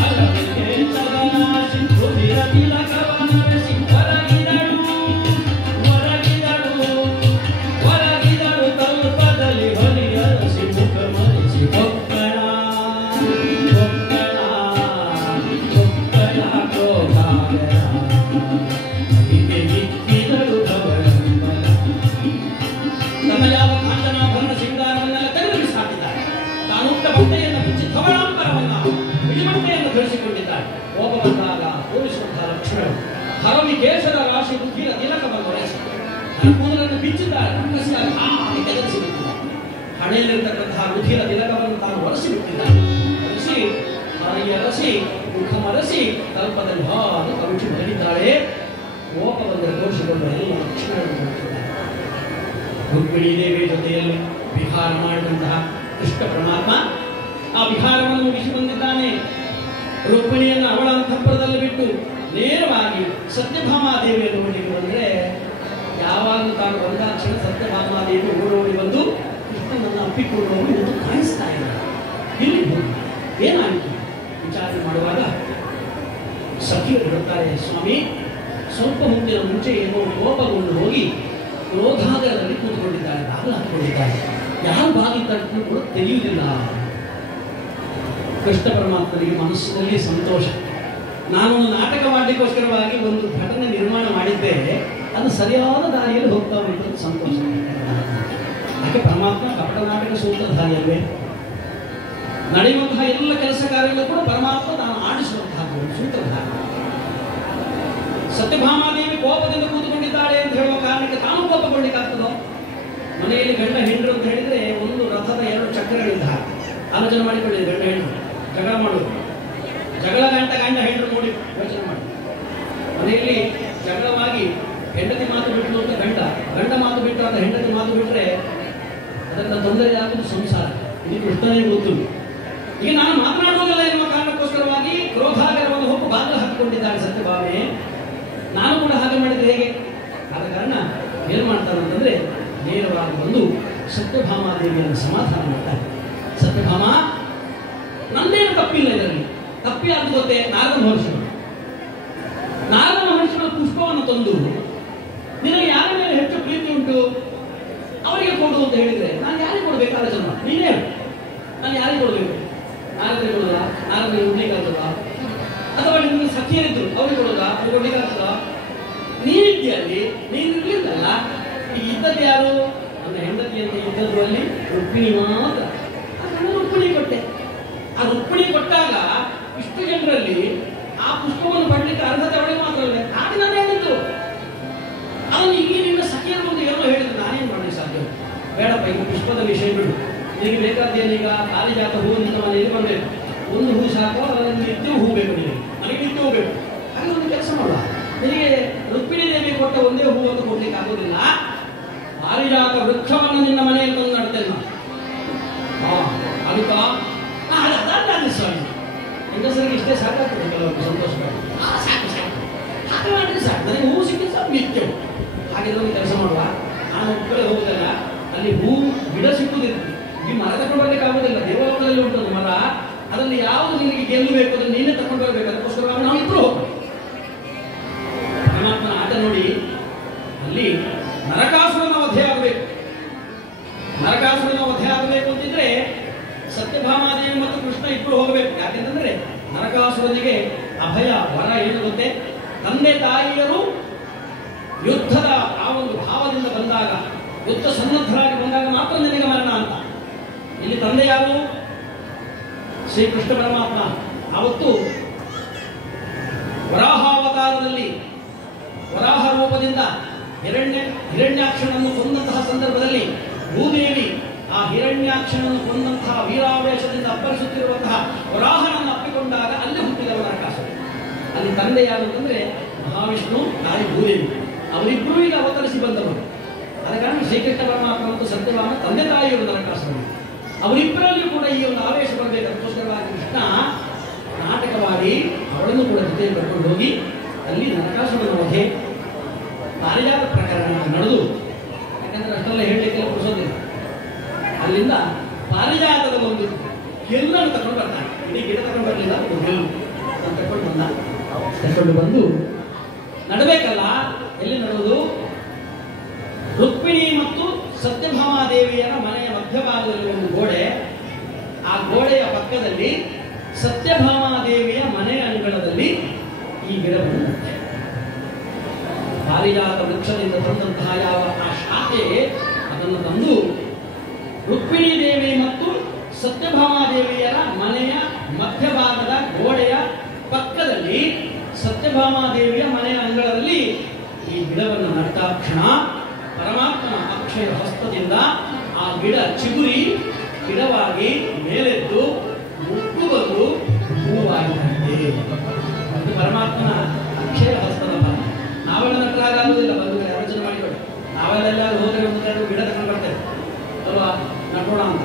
ಹರವಿಕೇಶದ ರಾಶಿ ರುಧಿರ ತಿಲಕವನೊರಸಿ. ಹೊರಗಿದಳು ಹೊರಗಿದಳು ಹೊರಗಿದಳು ತಲ್ಪದಲ್ಲಿ ಹೊಲಿಯರಸಿ ಮುಖ ಮರೆಸಿ. ಪೊಕ್ಕಳ ಪೊಕ್ಕಳ ಪೊಕ್ಕಳ ಕ್ರೋಧಾಗರ ಹೀಗೆ ಇಕ್ಕಿದಳು ಧವಳಂಬರ. ತನ್ನ ಯಾವ ಕಾಂಚನಾಭರಣ ಸಿಂಗಾರವನ್ನೆಲ್ಲ ತೆಗೆದು ಬಿಸಾಕಿದ್ದಾರೆ. ತಾನುಟ್ಟ ಬಟ್ಟೆಯನ್ನು ಬಿಚ್ಚಿ ಧವಳಾಂಬರವನ್ನ ಬಿಳಿಬಟ್ಟೆಯನ್ನು ಧರಿಸಿಕೊಂಡಿದ್ದಾರೆ. ಕೋಪ ಬಂದಾಗ ತೋರಿಸುವಂತಹ ಲಕ್ಷಣಗಳು. ಹರವಿಕೇಶದ ರಾಶಿ ರುಧಿರ ತಿಲಕವನ್ನು ಒರೆಸಿ ತನ್ನ ಕೂದಲನ್ನು ಬಿಚ್ಚಿದ್ದಾರೆ. ಕಸಿಯಾಗಿ ಹಾಗೆ ಕೆದರಿಸಿ ಬಿಟ್ಟಿದ್ದಾರೆ. ಹಣೆಯಲ್ಲಿರತಕ್ಕಂತಹ ರುಧಿರ ತಿಲಕವನ್ನು ತಾನು ಒರೆಸಿ ಬಿಟ್ಟಿದ್ದಾರೆ. ಒರೆಸಿ ಬಾಯಿಗೆ ಅರಸಿ ಮುಖ ಮರೆಸಿ ಕಲ್ಪದಲ್ಲಿ ಹಾಗೆ ಕವಿಚಿ ಮಲಗಿದ್ದಾಳೆ. ಕೋಪ ಬಂದರೆ ತೋರಿಸಿಕೊಂಡ ಎಲ್ಲ ಲಕ್ಷಣಗಳನ್ನು ನೋಡುತ್ತಿದ್ದಾರೆ. ರುಕ್ಮಿಣೀ ದೇವಿ ಜೊತೆಯಲ್ಲಿ ವಿಹಾರ ಮಾಡಿದಂತಹ ಕೃಷ್ಣ ಪರಮಾತ್ಮ ಆ ವಿಹಾರವನ್ನು ಮುಗಿಸಿ ಬಂದಿದ್ದಾನೆ. ರುಕ್ಮಿಣಿಯನ್ನು ಅವಳ ಅಂತಃಪುರದಲ್ಲಿ ಬಿಟ್ಟು ನೇರವಾಗಿ ಸತ್ಯಭಾಮಾದೇವಿಯನ್ನು ನೋಡಲಿಕ್ಕೆ ಬಂದರೆ, ಯಾವಾಗಲೂ ತಾನು ಬಂದಾಕ್ಷಣ ಸತ್ಯಭಾಮಾದೇವಿ ಓಡೋಡಿ ಬಂದು ಕೃಷ್ಣನನ್ನು ಅಪ್ಪಿಕೊಂಡು ಹೋಗಿ ಕಾಣಿಸ್ತಾ ಇದ್ದಾರೆ. ಇಲ್ಲಿ ಹೋಗಿ ಏನಾಯಿತು ವಿಚಾರಣೆ ಮಾಡುವಾಗ ಸಖಿಯರು ಹೇಳ್ತಾರೆ, ಸ್ವಾಮಿ ಸ್ವಲ್ಪ ಮುಂಚಿನ ಮುಂಚೆ ಏನೋ ಕೋಪಗೊಂಡು ಹೋಗಿ ಕ್ರೋಧಾಗರದಲ್ಲಿ ಕೂತ್ಕೊಂಡಿದ್ದಾಳೆ, ಬಾಗಿಲು ಹಾಕಿಕೊಂಡಿದ್ದಾಳೆ. ಯಾರು ಬಾಗಿಲು ತಟ್ಟಲು ಕೂಡ ತಿಳಿಯುವುದಿಲ್ಲ. ಕೃಷ್ಣ ಪರಮಾತ್ಮನಿಗೆ ಮನಸ್ಸಿನಲ್ಲಿ ಸಂತೋಷ. ನಾನೊಂದು ನಾಟಕ ಮಾಡಲಿಕ್ಕೋಸ್ಕರವಾಗಿ ಒಂದು ಘಟನೆ ನಿರ್ಮಾಣ ಮಾಡಿದ್ದೆ, ಅದು ಸರಿಯಾದ ದಾರಿಯಲ್ಲಿ ಹೋಗ್ತಾ ಉಂಟು, ಸಂತೋಷ. ಯಾಕೆ ಪರಮಾತ್ಮ ಕಪಟ ನಾಟಕ ಸೂತ್ರಧಾರಿಯಲ್ವೇ? ನಡೆಯುವಂತಹ ಎಲ್ಲ ಕೆಲಸ ಕಾರ್ಯಗಳು ಕೂಡ ಪರಮಾತ್ಮ ನಾನು ಆಡಿಸುವಂತಹ ಸೂತ್ರಧಾರಿ. ಸತ್ಯಭಾಮಾದೇವಿ ಕೋಪದಿಂದ ಕೂತುಕೊಂಡಿದ್ದಾಳೆ ಅಂತ ಹೇಳುವ ಕಾರಣಕ್ಕೆ ತಾನು ಕೋಪಗೊಳ್ಳಿಕ್ಕಾಗ್ತದೋ? ಮನೆಯಲ್ಲಿ ಗಂಡ ಹೆಂಡ್ರು ಅಂತ ಹೇಳಿದ್ರೆ ಒಂದು ರಥದ 2 ಚಕ್ರಗಳಿದ್ದ ಆಲೋಚನೆ ಮಾಡಿಕೊಳ್ಳಿ. ಗಂಡ ಹೆಂಡ್ರು ಜಗಳ ಮಾಡುವುದು, ಜಗಳ ಗಂಟ ಗಂಡ ಹೆಂಡ್ರು ನೋಡಿ ಯೋಚನೆ ಮಾಡಿ. ಮನೆಯಲ್ಲಿ ಜಗಳವಾಗಿ ಹೆಂಡತಿ ಮಾತು ಬಿಟ್ಟು ಅಂತ ಗಂಡ ಮಾತು ಬಿಟ್ಟು ಅಂತ ಹೆಂಡತಿ ಮಾತು ಬಿಟ್ಟರೆ ಅದರಿಂದ ತೊಂದರೆ ಆಗುವುದು ಸಂಸಾರ. ಇದು ಕೃಷ್ಣನೇ ಗೊತ್ತು. ಈಗ ನಾನು ಮಾತನಾಡುವುದಿಲ್ಲ ಎನ್ನುವ ಕಾರಣಕ್ಕೋಸ್ಕರವಾಗಿ ಕ್ರೋಧಾಗರವನ್ನು ಹೋಗಿ ಬಾಗಿಲು ಹಾಕಿಕೊಂಡಿದ್ದಾಳೆ ಸತ್ಯಭಾಮೆ. ನಾನು ಕೂಡ ಹಾಗೆ ಮಾಡಿದ್ರೆ ಹೇಗೆ? ಆದ ಕಾರಣ ಏನು ಮಾಡ್ತಾರೆ ಅಂತಂದ್ರೆ ನೇರವಾಗಿ ಬಂದು ಸತ್ಯಭಾಮಾದೇವಿಯನ್ನು ಸಮಾಧಾನ ಮಾಡ್ತಾರೆ. ಸತ್ಯಭಾಮ, ನಂದೇನು ತಪ್ಪಿಲ್ಲ ಇದರಲ್ಲಿ. ತಪ್ಪಿ ಅದು ಗೊತ್ತೇ? ನಾರದ ಮಹರ್ಷಿಗಳು ಪುಷ್ಪವನ್ನು ತಂದು ನಿನಗೆ ಯಾರ ಮೇಲೆ ಹೆಚ್ಚು ಪ್ರೀತಿ ಉಂಟು ಅವರಿಗೆ ಕೊಡು ಅಂತ ಹೇಳಿದ್ರೆ ನಾನು ಯಾರಿಗೆ ಕೊಡಬೇಕು? ಆಲೋಚನೆ ಮಾಡಿ, ನೀನೇ ಹೇಳು. ನಾನು ಯಾರಿಗೆ ಕೊಡಬೇಕು? ನಾರದರಿಗೆ ಕೊಡೋದಾ? ನಾರದರಿಗೆ ಕೊಡ್ಲಿಕ್ಕಾಗ್ತದ? ಅಥವಾ ನಿಮಗೆ ಸಖಿಯರಿದ್ರು ಅವ್ರಿಗೆ ಕೊಡೋದಾ? ಅವ್ರಿಗೆ ಕೊಡ್ಲಿಕ್ಕಾಗ್ತದ? ನೀನಿದ್ದಲ್ಲಿ ನೀನಿರ್ಲಿಲ್ಲಲ್ಲ. ಈಗ ಇದ್ದದ್ದು ಯಾರು? ನನ್ನ ಹೆಂಡತಿ ಅಂತ ಇದ್ದದ್ದು ಅಲ್ಲಿ ರುಕ್ಮಿಣಿ ಮಾತ್ರ. ನಾನು ರುಕ್ಮಿಣಿ ಕೊಟ್ಟೆ. ಆ ರುಕ್ಮಿಣಿ ಕೊಟ್ಟಾಗ ಇಷ್ಟು ಜನರಲ್ಲಿ ಆ ಪುಷ್ಪವನ್ನು ಪಡಲಿಕ್ಕೆ ಅರ್ಹತೆ ಅವಳಿಗೆ ಮಾತ್ರ ಅಲ್ವೇ? ಹಾಗೆ ನಾನು ಹೇಳಿದ್ದು. ಅದನ್ನು ಈಗ ನಿನ್ನ ಸಖಿಯರ ಮುಂದೆ ಏನೋ ಹೇಳಿದ್ರು, ನಾನೇನು ಮಾಡಲಿಕ್ಕೆ ಸಾಧ್ಯ? ಬೇಡಪ್ಪ, ಈಗ ಪುಷ್ಪದ ವಿಷಯ ಬಿಡು. ನಿನಗೆ ಬೇಕಾದ್ದೇನೀಗ ಪಾರಿಜಾತ ಹೂವು ನಿನ್ನ ಮನೆಯಲ್ಲಿ ಬರಬೇಕು. ಒಂದು ಹೂ ಸಾಕು, ಅದರಲ್ಲಿ ನಿತ್ಯವೂ ಹೂ ಬೇಕು. ನನಗೆ ನಿತ್ಯವೂ ಬೇಕು. ಹಾಗೆ ಒಂದು ಕೆಲಸ ಮಾಡುವ, ನಿನಗೆ ರುಕ್ಮಿಣಿ ದೇವಿ ಕೊಟ್ಟ ಒಂದೇ ಹೂ ಅಂತ ಕೊಡ್ಲಿಕ್ಕೆ ಆಗೋದಿಲ್ಲ. ಪಾರಿಜಾತ ವೃಕ್ಷವನ್ನು ನಿನ್ನ ಮನೆಯಲ್ಲಿ ತಂದು ನಡ್ತೇನೆ ನಾನು. ಅದಕ್ಕಾ ಅದಾದ ಸ್ವಾಮಿ ಹೆಂಗಸರಿಗೆ ಇಷ್ಟೇ ಸಾಕಾಗ್ತದೆ. ಕೆಲವರು ಸಂತೋಷ ಸಾಕು ಸಾಕು ಹಾಗೆ ಮಾಡಿದ್ರೆ ಸಾಕು. ನನಗೆ ಹೂ ಸಿಕ್ಕಿದ್ರೆ ಸಾಕು ನಿತ್ಯವು. ಹಾಗೆ ಒಂದು ಕೆಲಸ ಮಾಡುವ, ನಾನು ಒಬ್ಬರೇ ಹೋಗುದಲ್ಲ, ಅಲ್ಲಿ ಹೂ ಗಿಡ ಸಿಕ್ಕುದಿಲ್ಲ. ಈ ಮರ ತಗೊಂಡು ಬರ್ಲಿಕ್ಕೆ ಆಗುದಿಲ್ಲ. ದೇವಲೋಕದಲ್ಲಿ ಉಂಟು ಮರ, ಅದರಲ್ಲಿ ಯಾವುದು ನಿನಗೆ ಗೆಲ್ಲಬೇಕು ಅದನ್ನು ನೀನೇ ತಗೊಂಡು ಬರಬೇಕು. ಅದಕ್ಕೋಸ್ಕರ ನಾವು ಇಬ್ಬರು ಹೋಗ್ಬೇಕು. ಪರಮಾತ್ಮನ ಆಟ ನೋಡಿ, ಅಲ್ಲಿ ನರಕಾಸುರನ ವಧೆ ಆಗಬೇಕು. ನರಕಾಸುರನ ವಧೆ ಆಗಬೇಕು ಅಂತಿದ್ರೆ ಸತ್ಯಭಾಮಾದೇವಿ ಮತ್ತು ಕೃಷ್ಣ ಇಬ್ಬರು ಹೋಗಬೇಕು. ಯಾಕೆಂತಂದ್ರೆ ನರಕಾಸುರನಿಗೆ ಅಭಯ ವರ ಏನು ಗೊತ್ತೇ? ತಂದೆ ತಾಯಿಯರು ಯುದ್ಧದ ಆ ಒಂದು ಭಾವದಿಂದ ಬಂದಾಗ, ಯುದ್ಧ ಸನ್ನದ್ಧರಾಗಿ ಬಂದಾಗ ಮಾತ್ರ ನಿನಗೆ ಮರಣ ಅಂತ. ಇಲ್ಲಿ ತಂದೆ ಯಾರು? ಶ್ರೀಕೃಷ್ಣ ಪರಮಾತ್ಮ. ಅವತ್ತು ವರಾಹಾವತಾರದಲ್ಲಿ ವರಾಹ ರೂಪದಿಂದ ಹಿರಣ್ಯಾಕ್ಷನನ್ನು ಕೊಂದಂತಹ ಸಂದರ್ಭದಲ್ಲಿ ಭೂದೇವಿ ಆ ಹಿರಣ್ಯಾಕ್ಷನನ್ನು ಕೊಂದಂತಹ ವೀರಾವೇಶದಿಂದ ಅಪ್ಪರಿಸುತ್ತಿರುವಂತಹ ವರಾಹನನ್ನು ಅಪ್ಪಿಕೊಂಡಾಗ ಅಲ್ಲಿ ಹುಟ್ಟಿದವ ನರಕಾಸುರ. ಅಲ್ಲಿ ತಂದೆ ಯಾರು ಅಂತಂದ್ರೆ ಮಹಾವಿಷ್ಣು, ತಾಯಿ ಭೂದೇವಿ. ಅವರಿಬ್ಬರೂ ಈಗ ಅವತರಿಸಿ ಬಂದವರು. ಆದ ಕಾರಣ ಶ್ರೀಕೃಷ್ಣ ಪರಮಾತ್ಮ ಮತ್ತು ಸತ್ಯಭಾಮ ತಂದೆ ತಾಯಿಯವರು ನರಕಾಸುರರು. ಅವರಿಬ್ಬರಲ್ಲಿಯೂ ಕೂಡ ಈ ಒಂದು ಆವೇಶ ಬರಬೇಕು. ಅದಕ್ಕೋಸ್ಕರವಾಗಿ ಕೃಷ್ಣ ನಾಟಕವಾಗಿ ಅವಳನ್ನು ಕೂಡ ಜೊತೆಗೆ ಕರ್ಕೊಂಡು ಹೋಗಿ ಅಲ್ಲಿ ನರಕಾಸುರನ ವಧೆ ಪಾರಿಜಾತ ಪ್ರಕರಣ ನಡೆದು, ಯಾಕಂದ್ರೆ ಅಷ್ಟೆಲ್ಲ ಹೇಳಲಿಕ್ಕೆಲ್ಲ ಪುರುಸೋದಿಲ್ಲ. ಅಲ್ಲಿಂದ ಪಾರಿಜಾತದ ಒಂದು ಗೆಲ್ಲನ್ನು ತಗೊಂಡು ಬರ್ತಾನೆ. ಇಡೀ ಗಿಡ ತಗೊಂಡು ಬರಲಿಲ್ಲ, ಒಂದು ಗೆಲ್ಲು ತಗೊಂಡು ಬಂದು ನಡಬೇಕಲ್ಲ. ಎಲ್ಲಿ ನಡುವುದು? ರುಕ್ಮಿಣಿ ಮತ್ತು ಸತ್ಯಭಾಮಾದೇವಿಯರ ಮನೆಯ ಮಧ್ಯಭಾಗದಲ್ಲಿ ಒಂದು ಗೋಡೆ. ಆ ಗೋಡೆಯ ಪಕ್ಕದಲ್ಲಿ ಸತ್ಯಭಾಮಾದೇವಿಯ ಮನೆಯ ಅಂಗಳದಲ್ಲಿ ಈ ಗಿಡವನ್ನು ಪಾರಿಜಾತ ವೃಕ್ಷದಿಂದ ತಂದಂತಹ ಯಾವ ಆ ಶಾಖೆ ಅದನ್ನು ತಂದು ರುಕ್ಮಿಣಿ ದೇವಿ ಮತ್ತು ಸತ್ಯಭಾಮಾದೇವಿಯರ ಮನೆಯ ಮಧ್ಯಭಾಗದ ಗೋಡೆಯ ಪಕ್ಕದಲ್ಲಿ ಸತ್ಯಭಾಮಾದೇವಿಯ ಮನೆಯ ಅಂಗಳದಲ್ಲಿ ಈ ಗಿಡವನ್ನು ನಟ್ಟಾಕ್ಷಣ ಪರಮಾತ್ಮನ ಅಕ್ಷಯ ಹಸ್ತದಿಂದ ಆ ಗಿಡ ಚಿಗುರಿ ಗಿಡವಾಗಿ ಮೇಲೆದ್ದು ಮುಟ್ಟು ಬಂದು ಹೂವಾಯಿತಂತೆ. ಅದು ಪರಮಾತ್ಮನ ಅಕ್ಷಯ ಹಸ್ತದ ಫಲ. ನಾವೆಲ್ಲ ನಟರಾಗುವುದಿಲ್ಲ. ಬಂದು ಆಲೋಚನೆ ಮಾಡಿಕೊಳ್ಳಿ. ನಾವೆಲ್ಲ ಹೋದರೆ ಒಂದು ಗಿಡ ತಗೊಂಡು ಬರ್ತೇವೆ ಅಲ್ವಾ, ನಟೋಣ ಅಂತ.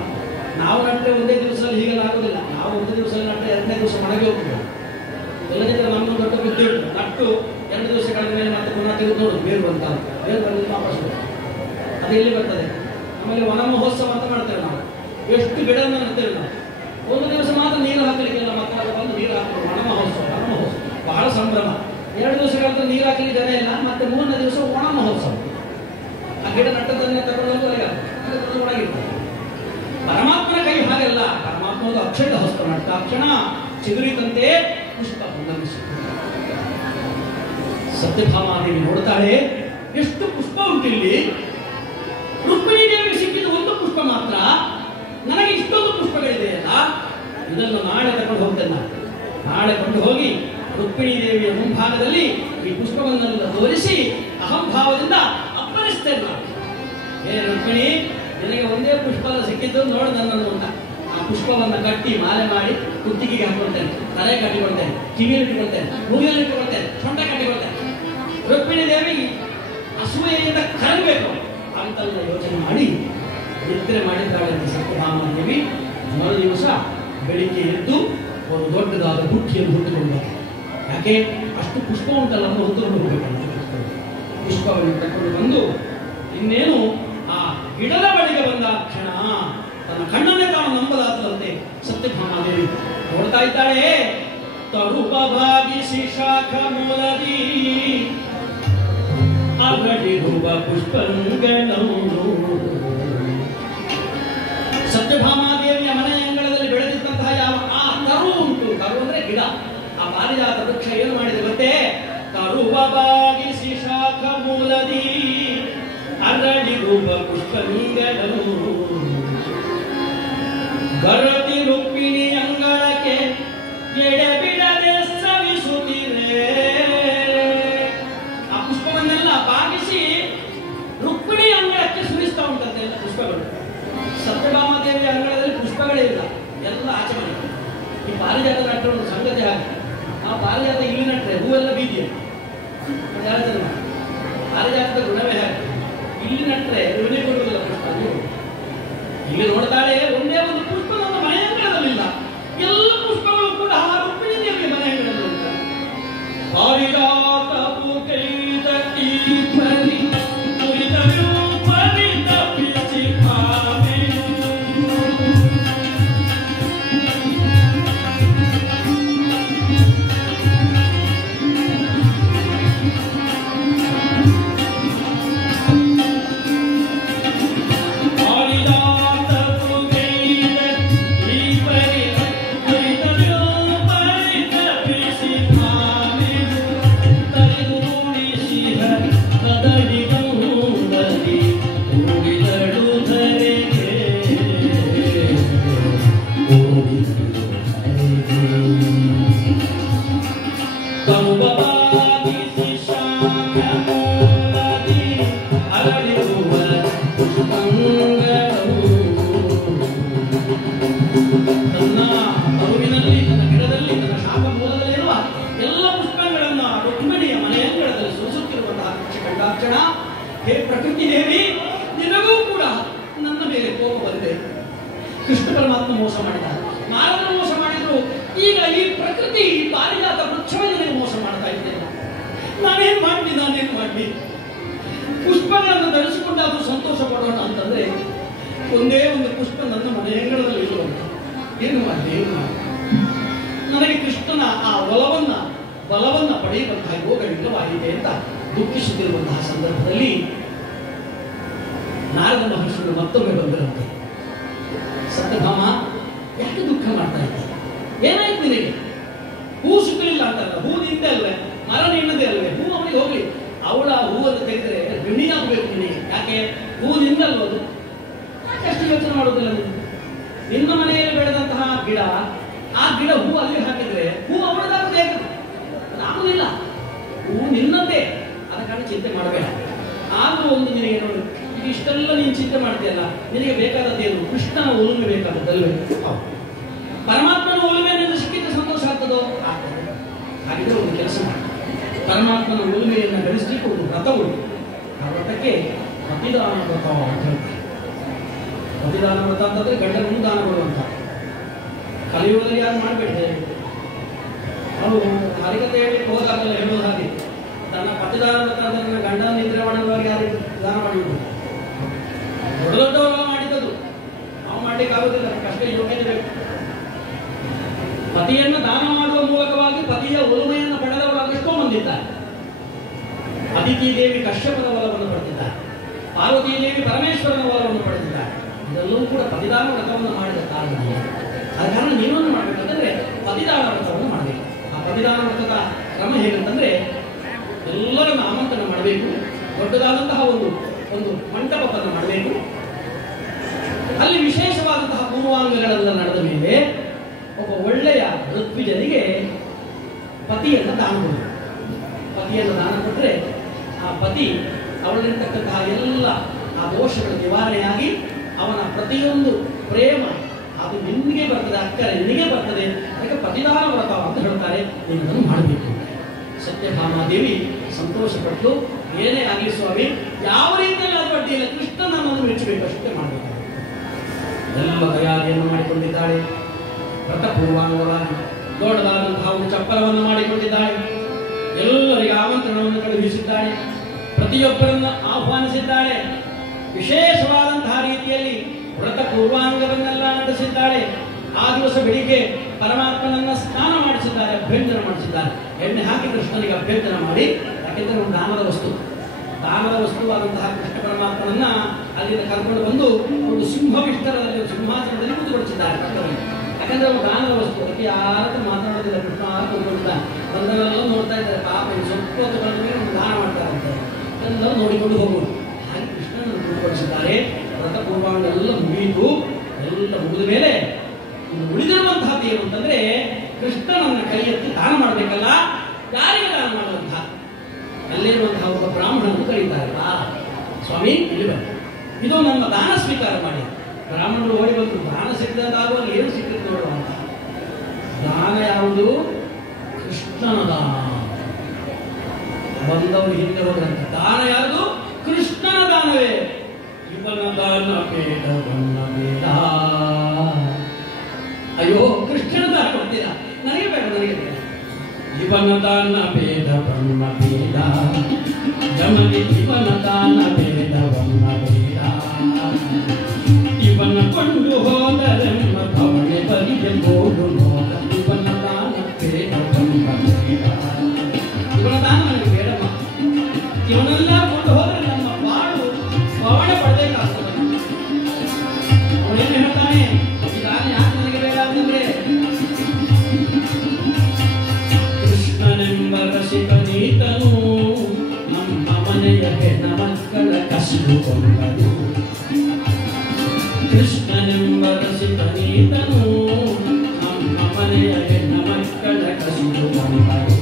ನಾವು ನಟ್ಟರೆ ಒಂದೇ ದಿವಸದಲ್ಲಿ ಹೀಗೆಲ್ಲ ಆಗೋದಿಲ್ಲ. ನಾವು ಒಂದು ದಿವಸದಲ್ಲಿ ನಟ್ಟರೆ 2ನೇ ದಿವಸ ಮನೆಗೆ ಹೋಗ್ತೇವೆ. ಎಲ್ಲದಿದ್ದರೆ ನಮ್ಮನ್ನು ದೊಡ್ಡ ಬುದ್ಧಿ ಉಂಟು. ನಟ್ಟು 2 ದಿವಸ ಕಳೆದ ಮೇಲೆ ಮತ್ತೆ ಪುನಃ ತೆಗೆದು ನೋಡು ಬೇರು ಅಂತ. ಬೇರು ಬಂದು ವಾಪಸ್ ಅದು ಎಲ್ಲಿ ಬರ್ತದೆ? ಆಮೇಲೆ ವನ ಮಹೋತ್ಸವ ಅಂತ ಮಾಡ್ತೇವೆ ನಾವು. ಎಷ್ಟು ಗಿಡವನ್ನು ನಡ್ತೇವೆ ನಾವು. ಒಂದು ದಿವಸ ಮಾತ್ರ ನೀರು ಹಾಕಲಿಕ್ಕೆಲ್ಲ ಮಕ್ಕಳು ಬಂದು ನೀರು ಹಾಕೋದು. ವನ ಮಹೋತ್ಸವ ಬಹಳ ಸಂಭ್ರಮ. 2 ದಿವಸಗಳ ನೀರು ಹಾಕಲಿಕ್ಕೆ ಜನ ಇಲ್ಲ. ಮತ್ತೆ 3ನೇ ದಿವಸ ಒಣ ಮಹೋತ್ಸವ. ಆ ಗಿಡ ನಟ್ಟದನ್ನೇ ತಗೊಂಡು ಒಳಗಿರ್ತಾರೆ. ಪರಮಾತ್ಮನ ಕೈ ಹಾಗೆಲ್ಲ. ಪರಮಾತ್ಮದ ಅಕ್ಷರ ಹಸ್ತ ನಟ್ಟಾಕ್ಷಣ ಚಿಗುರಿತಂತೆ ಪುಷ್ಪ ಉಲ್ಲಂಘಿಸಿತು. ಸತ್ಯಭಾಮಾದೇವಿ ನೋಡ್ತಾಳೆ, ಎಷ್ಟು ಪುಷ್ಪ ಉಂಟಿಲ್ಲಿ. ರುಕ್ಮಿಣಿ ದೇವಿಗೆ ಸಿಕ್ಕಿದ ಒಂದು ಪುಷ್ಪ ಮಾತ್ರ, ನನಗೆ ಇಷ್ಟೊಂದು ಪುಷ್ಪಗಳಿದೆಯಲ್ಲ, ಇದನ್ನು ನಾಳೆ ತಗೊಂಡು ಹೋಗ್ತೇನೆ. ನಾಳೆ ಕೊಂಡು ಹೋಗಿ ರುಕ್ಮಿಣಿ ದೇವಿಯ ಮುಂಭಾಗದಲ್ಲಿ ಈ ಪುಷ್ಪವನ್ನೆಲ್ಲ ತೋರಿಸಿ ಅಹಂಭಾವದಿಂದ ಅಪ್ಪರಿಸ್ತೇನೆ. ರುಕ್ಮಿಣಿ, ನಿನಗೆ ಒಂದೇ ಪುಷ್ಪ ಸಿಕ್ಕಿದ್ದು ನೋಡು ನನ್ನನ್ನು ಅಂತ. ಆ ಪುಷ್ಪವನ್ನು ಕಟ್ಟಿ ಮಾಲೆ ಮಾಡಿ ಕುತ್ತಿಗೆಗೆ ಹಾಕೊಳ್ತೇನೆ, ತಲೆ ಕಟ್ಟಿಕೊಳ್ತೇನೆ, ಕಿವಿಯಲ್ಲಿ ಇಟ್ಟುಕೊಳ್ತೇನೆ, ಮೂಗಿಯಲ್ಲಿ ಇಟ್ಟುಕೊಳ್ತೇನೆ, ಸೊಂಟ ಕಟ್ಟಿಕೊಳ್ತೇನೆ. ರುಕ್ಮಿಣಿ ದೇವಿ ಅಸೂಯೆಯಿಂದ ಕರಗಬೇಕು ಅಂತೆಲ್ಲ ಯೋಚನೆ ಮಾಡಿ ನಿದ್ರೆ ಮಾಡಿದ್ದಾಳೆ ಸತ್ಯಭಾಮಾದೇವಿ. ಮರು ದಿವಸ ಬೆಳಿಗ್ಗೆ ಎದ್ದು ಒಂದು ದೊಡ್ಡದಾದ ಬುಟ್ಟಿಯನ್ನು ಹೊತ್ತುಕೊಂಡು, ಯಾಕೆ ಅಷ್ಟು ಪುಷ್ಪ ಉಂಟಲ್ಲ ಅಂತ ಹೊತ್ತುಕೊಂಡು ಹೋಗ್ಬೇಕಲ್ಲ. ಪುಷ್ಪವನ್ನು ತಕೊಂಡು ಬಂದು ಇನ್ನೇನು ಆ ಗಿಡದ ಬಳಿಗೆ ಬಂದ ಕ್ಷಣ ತನ್ನ ಕಣ್ಣನ್ನೇ ತಾನು ನಂಬಲಾದಂತೆ ಸತ್ಯಭಾಮಾದೇವಿ ನೋಡ್ತಾ ಇದ್ದಾಳೆ. ತರುಪ ಭಾಗಿಸಿ ಶಾಖ ಮೂಲದಿ ಅವಳಿರುವ ಪುಷ್ಪಂಗಳೂ. ಸತ್ಯಭಾಮಾದೇವಿಯ ಮನೆ ಅಂಗಳದಲ್ಲಿ ಬೆಳೆದಿದ್ದಂತಹ ಯಾವ ಆ ತರು ಉಂಟು, ತರು ಅಂದ್ರೆ ಗಿಡ, ಆ ಪಾರಿಜಾತ ವೃಕ್ಷ ಏನು ಮಾಡಿದೆ ಗೊತ್ತೇ? ತರುವ ಭಾಗಿಸಿ ಶಾಖ ಮೂಲದಿ ಅರಳಿರುವ ಪುಷ್ಪಂಗಳೂ. ಗರತಿ ರುಕ್ಮಿಣಿ ಅಂಗಳಕ್ಕೆ ಎಡೆಬಿಡದೆ ಸವಿಸುತ್ತಿರೆ. ಆ ಪುಷ್ಪವನ್ನೆಲ್ಲ ಬಾಗಿಸಿ ರುಕ್ಮಿಣಿ ಅಂಗಳಕ್ಕೆ ಸುರಿಸ್ತಾ ಉಂಟಂತೆ ಎಲ್ಲ ಪುಷ್ಪಗಳು. ಸತ್ಯಭಾಮಾದೇವಿಯ ಅಂಗಳದಲ್ಲಿ ಪುಷ್ಪಗಳೇ ಇಲ್ಲ, ಎಲ್ಲ ಆಚೆ ಮನೆ. ಈ ಪಾರಿಜಾತ ನಟ್ಟರೆ ಒಂದು ಸಂಗತಿ ಹಾಗೆ, ಆ ಪಾರಿಜಾತ ಇಲ್ಲಿ ನಟ್ರೆ ಹೂವೆಲ್ಲ ಬೀದಿಯ ಪಾರಿಜಾತದ ಗುಣವೇ ಹಾಗೆ. ಇಲ್ಲಿ ನಟ್ರೆ ಇವನೇ ಕೊಡುವುದಿಲ್ಲ ಪುಷ್ಪ. ಇಲ್ಲಿ ನೋಡ್ತಾಳೆ, ಒಂದೇ ಒಂದು ಪುಷ್ಪ ನನ್ನ ಮನೆ ಅಂಗಳದಲ್ಲಿಲ್ಲ, ಎಲ್ಲ ಪುಷ್ಪಗಳು ಕೂಡ ರುಕ್ಮಿಣಿ ದೇವಿಯ ಮನೆ ಅಂಗಳದಲ್ಲಿ ಉಂಟು. ಪಾರಿಜಾತ ಪುಕೈತ ಈಪರಿ ಕುರಿತರು ಪರಿತ ಪಿಸಿ ಭಾವೆ. ಹೇ ಪ್ರಕೃತಿ ದೇವಿ, ನಿನಗೂ ಕೂಡ ನನ್ನ ಮೇಲೆ ಕೋಪ ಬಂದಿದೆ. ಕೃಷ್ಣ ಪರಮಾತ್ಮ ಮೋಸ ಮಾಡಿದ, ಮಾನವ ಮೋಸ ಮಾಡಿದ್ರು, ಈಗ ಈ ಪ್ರಕೃತಿ ಪಾರಿಜಾತ ವೃಕ್ಷವೇ ನನಗೆ ಮೋಸ ಮಾಡ್ತಾ ಇದ್ದೇನೆ. ನಾನೇನ್ ಮಾಡ್ಲಿ? ಪುಷ್ಪಗಳನ್ನು ಧರಿಸಿಕೊಂಡಾದ್ರೂ ಸಂತೋಷ ಪಡೋಣ ಅಂತಂದ್ರೆ ಒಂದೇ ಒಂದು ಪುಷ್ಪ ನನ್ನ ಮನೆ ಅಂಗಳದಲ್ಲಿ ಇರುವಂತ. ಏನು ಮಾಡಲಿ? ನನಗೆ ಕೃಷ್ಣನ ಆ ಬಲವನ್ನ ಪಡೆಯುವಂತಹ ಯೋಗವಿಲ್ಲವಾಗಿದೆ ಅಂತ ದುಃಖಿಸುತ್ತಿರುವಂತಹ ಸಂದರ್ಭದಲ್ಲಿ ನಾರದ ಮಹರ್ಷಿಗಳು ಮತ್ತೊಮ್ಮೆ ಬಂದಿರಂತೆ. ಸತ್ಯಭಾಮ, ಯಾಕೆ ದುಃಖ ಮಾಡ್ತಾ ಇದ್ದೆ? ಏನಾಯ್ತು ನಿನಗೆ? ಹೂ ಸಿಕ್ಕಲಿಲ್ಲ ಅಂತಲ್ಲ, ಹೂ ನಿಂದೆ ಅಲ್ವೇ, ಮರ ನಿನ್ನದೇ ಅಲ್ವೇ, ಹೂ ಅವನಿಗೆ ಹೋಗ್ಲಿ. ಅವಳ ಹೂವನ್ನು ತೆಗೆದ್ರೆ ಗಣ್ಣಿಯಾಗಬೇಕು ನಿನಗೆ. ಯಾಕೆ? ಹೂ ನಿಂದಲ್ವದು, ಯಾಕಷ್ಟು ಯೋಚನೆ ಮಾಡೋದಿಲ್ಲ ನೀನು? ನಿನ್ನ ಮನೆಯಲ್ಲಿ ಬೆಳೆದಂತಹ ಗಿಡ, ಆ ಗಿಡ ಹೂ ಅಲ್ಲಿ ಹಾಕಿದ್ರೆ ಹೂ ಅವಳದಾಗದೆ ಆಗುದಿಲ್ಲ. ಹೂ ನಿನ್ನದೇ, ಅದ ಕಾರಣ ಚಿಂತೆ ಮಾಡಬೇಡ. ಆದ್ರೂ ಒಂದು ನಿನಗೆ ನೋಡು, ಈಗ ಇಷ್ಟೆಲ್ಲ ನೀನು ಚಿಂತೆ ಮಾಡ್ತೀಯಲ್ಲ, ನಿನಗೆ ಬೇಕಾದದ್ದೇನು? ಕೃಷ್ಣನ ಒಲುಮೆ ಬೇಕಾದದ್ದಲ್ವೇ? ಪರಮಾತ್ಮನ ಒಲುಮೆ ನಿನ್ನ ಸಿಕ್ಕಿದ್ರೆ ಸಂತೋಷ ಆಗ್ತದೋ? ಆಗ್ತದೆ. ಹಾಗಿದ್ರೆ ಒಂದು ಕೆಲಸ ಮಾಡಿ, ಪರಮಾತ್ಮನ ಒಲುಮೆಯನ್ನು ಗಳಿಸಲಿಕ್ಕೆ ಒಂದು ವ್ರತ ಉಂಟು. ಆ ವ್ರತಕ್ಕೆ ಪತಿದಾನ ವ್ರತ ಅಂತ ಹೇಳ್ತಾರೆ. ಪತಿದಾನ ವ್ರತ ಅಂತಂದ್ರೆ ಗಂಡನನ್ನು ದಾನ ಕೊಡುವಂತ. ಕಲಿಯುವುದರಲ್ಲಿ ಯಾರು ಮಾಡಬೇಡಿದೆ. ಅವರು ಹರಿಕತೆ ಹೇಳಿ ಹೋದಾಗಲ್ಲ ಹೇಳೋದು ಹಾಗೆ, ತನ್ನ ಪತಿದಾನ ವ್ರತ ಅಂದ್ರೆ ನನ್ನ ಗಂಡನ ನಿದ್ರೆ ಮಾಡುವವರಿಗೆ ಯಾರು ದಾನ ಮಾಡಿದ್ರು? ದೊಡ್ಡ ದೊಡ್ಡವರು ಮಾಡಿದ್ದದು, ನಾವು ಮಾಡ್ಲಿಕ್ಕೆ ಆಗುದಿಲ್ಲ, ಕಷ್ಟ ಯೋಗ್ಯತೆ ಬೇಕು. ಪತಿಯನ್ನು ದಾನ ಮಾಡುವ ಮೂಲಕವಾಗಿ ಪತಿಯ ಒಲುಮೆಯನ್ನು ಪಡೆದವರಾಗ ಎಷ್ಟೋ ಮಂದಿದ್ದಾರೆ. ಅದಿತಿ ದೇವಿ ಕಶ್ಯಪದ ಬಲವನ್ನು ಪಡೆದಿದ್ದಾರೆ. ಪಾರ್ವತೀ ದೇವಿ ಪರಮೇಶ್ವರನ ವರವನ್ನು ಪಡೆದಿದ್ದಾರೆ. ಇದೆಲ್ಲವೂ ಕೂಡ ಪತಿದಾನ ವ್ರತವನ್ನು ಮಾಡಿದ ಕಾರಣ. ಆದ ಕಾರಣ ನೀವೇನು ಮಾಡಬೇಕಂತಂದ್ರೆ ಪತಿದಾನ ವ್ರತವನ್ನು ಮಾಡಬೇಕು. ಆ ಪತಿದಾನ ವ್ರತದ ಕ್ರಮ ಹೇಗಂತಂದ್ರೆ ಎಲ್ಲರನ್ನು ಆಮಂತ್ರಣ ಮಾಡಬೇಕು. ದೊಡ್ಡದಾದಂತಹ ಒಂದು ಮಂಟಪವನ್ನು ಮಾಡಬೇಕು. ಅಲ್ಲಿ ವಿಶೇಷವಾದಂತಹ ಪೂರ್ವಾಂಗಗಳೆಲ್ಲ ನಡೆದ ಮೇಲೆ ಒಬ್ಬ ಒಳ್ಳೆಯ ಋತ್ವಿಜನಿಗೆ ಪತಿಯನ್ನು ದಾನ ಕೊಡಬೇಕು. ಪತಿಯನ್ನು ದಾನ ಕೊಟ್ಟರೆ ಆ ಪತಿ ಅವಳಲ್ಲಿರ್ತಕ್ಕಂತಹ ಎಲ್ಲ ಆ ದೋಷಗಳ ನಿವಾರಣೆಯಾಗಿ ಅವನ ಪ್ರತಿಯೊಂದು ಪ್ರೇಮ ಅದು ನಿನಗೆ ಬರ್ತದೆ, ಅಕ್ಕರೆ ನಿನಗೆ ಬರ್ತದೆ. ಅದಕ್ಕೆ ಪತಿದಾನ ವ್ರತ ಅಂತ ಹೇಳ್ತಾರೆ. ನೀನನ್ನು ಮಾಡಬೇಕು. ಸತ್ಯಭಾಮಾದೇವಿ ಸಂತೋಷಪಟ್ಟು ಏನೇ ಆಗಲಿ ಸ್ವಾಮಿ, ಯಾವ ರೀತಿಯಲ್ಲಿ ಅದು ಅಡ್ಡಿಯಿಲ್ಲ, ಕೃಷ್ಣನನ್ನು ಮೆಚ್ಚಬೇಕು ಅಷ್ಟೇ ಮಾಡಬೇಕು. ಎಲ್ಲ ತಯಾರಿಯನ್ನು ಮಾಡಿಕೊಂಡಿದ್ದಾಳೆ. ವ್ರತಪೂರ್ವಾಂಗವಾಗಿ ದೊಡ್ಡದಾದಂತಹ ಒಂದು ಚಪ್ಪರವನ್ನು ಮಾಡಿಕೊಂಡಿದ್ದಾಳೆ. ಎಲ್ಲರಿಗೆ ಆಮಂತ್ರಣವನ್ನು ಕಳುಹಿಸಿದ್ದಾಳೆ. ಪ್ರತಿಯೊಬ್ಬರನ್ನು ಆಹ್ವಾನಿಸಿದ್ದಾಳೆ. ವಿಶೇಷವಾದಂತಹ ರೀತಿಯಲ್ಲಿ ವ್ರತ ಪೂರ್ವಾಂಗವನ್ನೆಲ್ಲ ನಡೆಸಿದ್ದಾಳೆ. ಆ ದಿವಸ ಬೆಳಿಗ್ಗೆ ಪರಮಾತ್ಮನನ್ನ ಸ್ನಾನ ಮಾಡಿಸಿದ್ದಾರೆ, ಅಭ್ಯಂಜನ ಮಾಡಿಸಿದ್ದಾರೆ. ಎಣ್ಣೆ ಹಾಕಿ ಕೃಷ್ಣನಿಗೆ ಅಭ್ಯಂಜನ ಮಾಡಿ, ಯಾಕೆಂದರೆ ಒಂದು ದಾನದ ವಸ್ತುವಾದಂತಹ ಕೃಷ್ಣ ಪರಮಾತ್ಮನನ್ನ ಅಲ್ಲಿಂದ ಕರ್ಕೊಂಡು ಬಂದು ಒಂದು ಸಿಂಹವಿಷ್ಟರದಲ್ಲಿ ಸಿಂಹಾಸನದಲ್ಲಿ ಕೂತುಕೊಳಿಸಿದ್ದಾರೆ ಕರ್ತವ್ಯ. ಯಾಕಂದ್ರೆ ಒಂದು ದಾನದ ವಸ್ತು, ಅದಕ್ಕೆ ಯಾರು ಮಾತನಾಡೋದಿಲ್ಲ. ಕೃಷ್ಣ ಕೂತ್ಕೊಂಡಿದ್ದಾನೆ. ಬಂದವರೆಲ್ಲ ನೋಡ್ತಾ ಇದ್ದಾರೆ, ಪಾಪ ಸ್ವಲ್ಪ ಹೊತ್ತು ಬಂದ ಮೇಲೆ ಒಂದು ದಾನ ಮಾಡ್ತಾರಂತೆ. ಎಲ್ಲರೂ ನೋಡಿಕೊಂಡು ಹೋಗುವುದು. ಹಾಗೆ ಕೃಷ್ಣನನ್ನು ಕೂತ್ಕೊಳಿಸಿದ್ದಾರೆ. ವ್ರತ ಪೂರ್ವಾಂಗ ಎಲ್ಲ ಮುಗಿಯಿತು. ಎಲ್ಲ ಮುಗಿದ ಮೇಲೆ ಉಳಿದಿರುವಂತಹದ್ದು ಏನು ಅಂತಂದ್ರೆ ಕೃಷ್ಣನನ್ನ ಕೈ ಎತ್ತಿ ದಾನ ಮಾಡಬೇಕಲ್ಲ. ಯಾರಿಗೆ ದಾನ ಮಾಡುವಂತಹ ಅಲ್ಲಿರುವಂತಹ ಒಬ್ಬ ಬ್ರಾಹ್ಮಣನ್ನು ಕರೀತಾರೆ. ಸ್ವಾಮಿ ಇಲ್ಲಿ ಬನ್ನಿ, ಇದು ನಮ್ಮ ದಾನ ಸ್ವೀಕಾರ ಮಾಡಿ. ಬ್ರಾಹ್ಮಣರು ಓಡಿ ಬಂದು ದಾನ ಸಿಕ್ಕಿದಂತಾಗುವಾಗ ಏನು ಸಿಕ್ಕಿತ್ತು ನೋಡುವಂತ ದಾನ ಯಾವುದು? ಕೃಷ್ಣನ ದಾನ. ಬಂದವರು ಹಿಂದೆ ಹೋದಂತೆ ದಾನ ಯಾವುದು? ಕೃಷ್ಣನ ದಾನವೇ. ಇವನ ದಾನ ಬೇಡವನ್ನ ಬೇಡ. ಅಯ್ಯೋ, ಕೃಷ್ಣನ ದಾನ ಕೊಡ್ತೀರಾ? ನನಗೆ ಬೇಡ, ನನಗೆ ಬೇಡ. ಇವನ ದಾನ ಬೇಡವನ್ನ ಬೇಡ. ಯಮನಿ ಇವನ ದಾನ ಬೇಡವನ್ನ ಬೇಡ. ಇವನ ಕೊಂಡು ಹೋದರೆಮ್ಮ ಭವನೆ ಬರಿಗೆ ಗೋಡು ನೋಡ. ಇವನ ದಾನ ಬೇಡವನ್ನ ಬೇಡ. ಇವನ ದಾನ ನನಗೆ ಬೇಡಮ್ಮ. ಇವನೆಲ್ಲ ಕೊಂಡು ಹೋದರೆ ನಮ್ಮ ಬಾಳು ಪವಣೆ ಪಡಬೇಕಾಗ್ತದೆ. ಅವನೇನು ಹೇಳ್ತಾನೆ, ಈ ದಾನ ಯಾಕೆ ನನಗೆ ಬೇಡ ಅಂತಂದ್ರೆ ಕೃಷ್ಣನೆಂಬ ರಸಿಕನೀತನು ನಮ್ಮ ಮನೆಯ ಹೆಣ್ಣ ಮಕ್ಕಳ ಕಸಿದುಕೊಂಡರು. ಕೃಷ್ಣನೆಂಬ ರಸಿಕನೀತನು ನಮ್ಮ ಮನೆಯ ಹೆಣ್ಣ ಮಕ್ಕಳ ಕಸಿದುಕೊಂಡರು.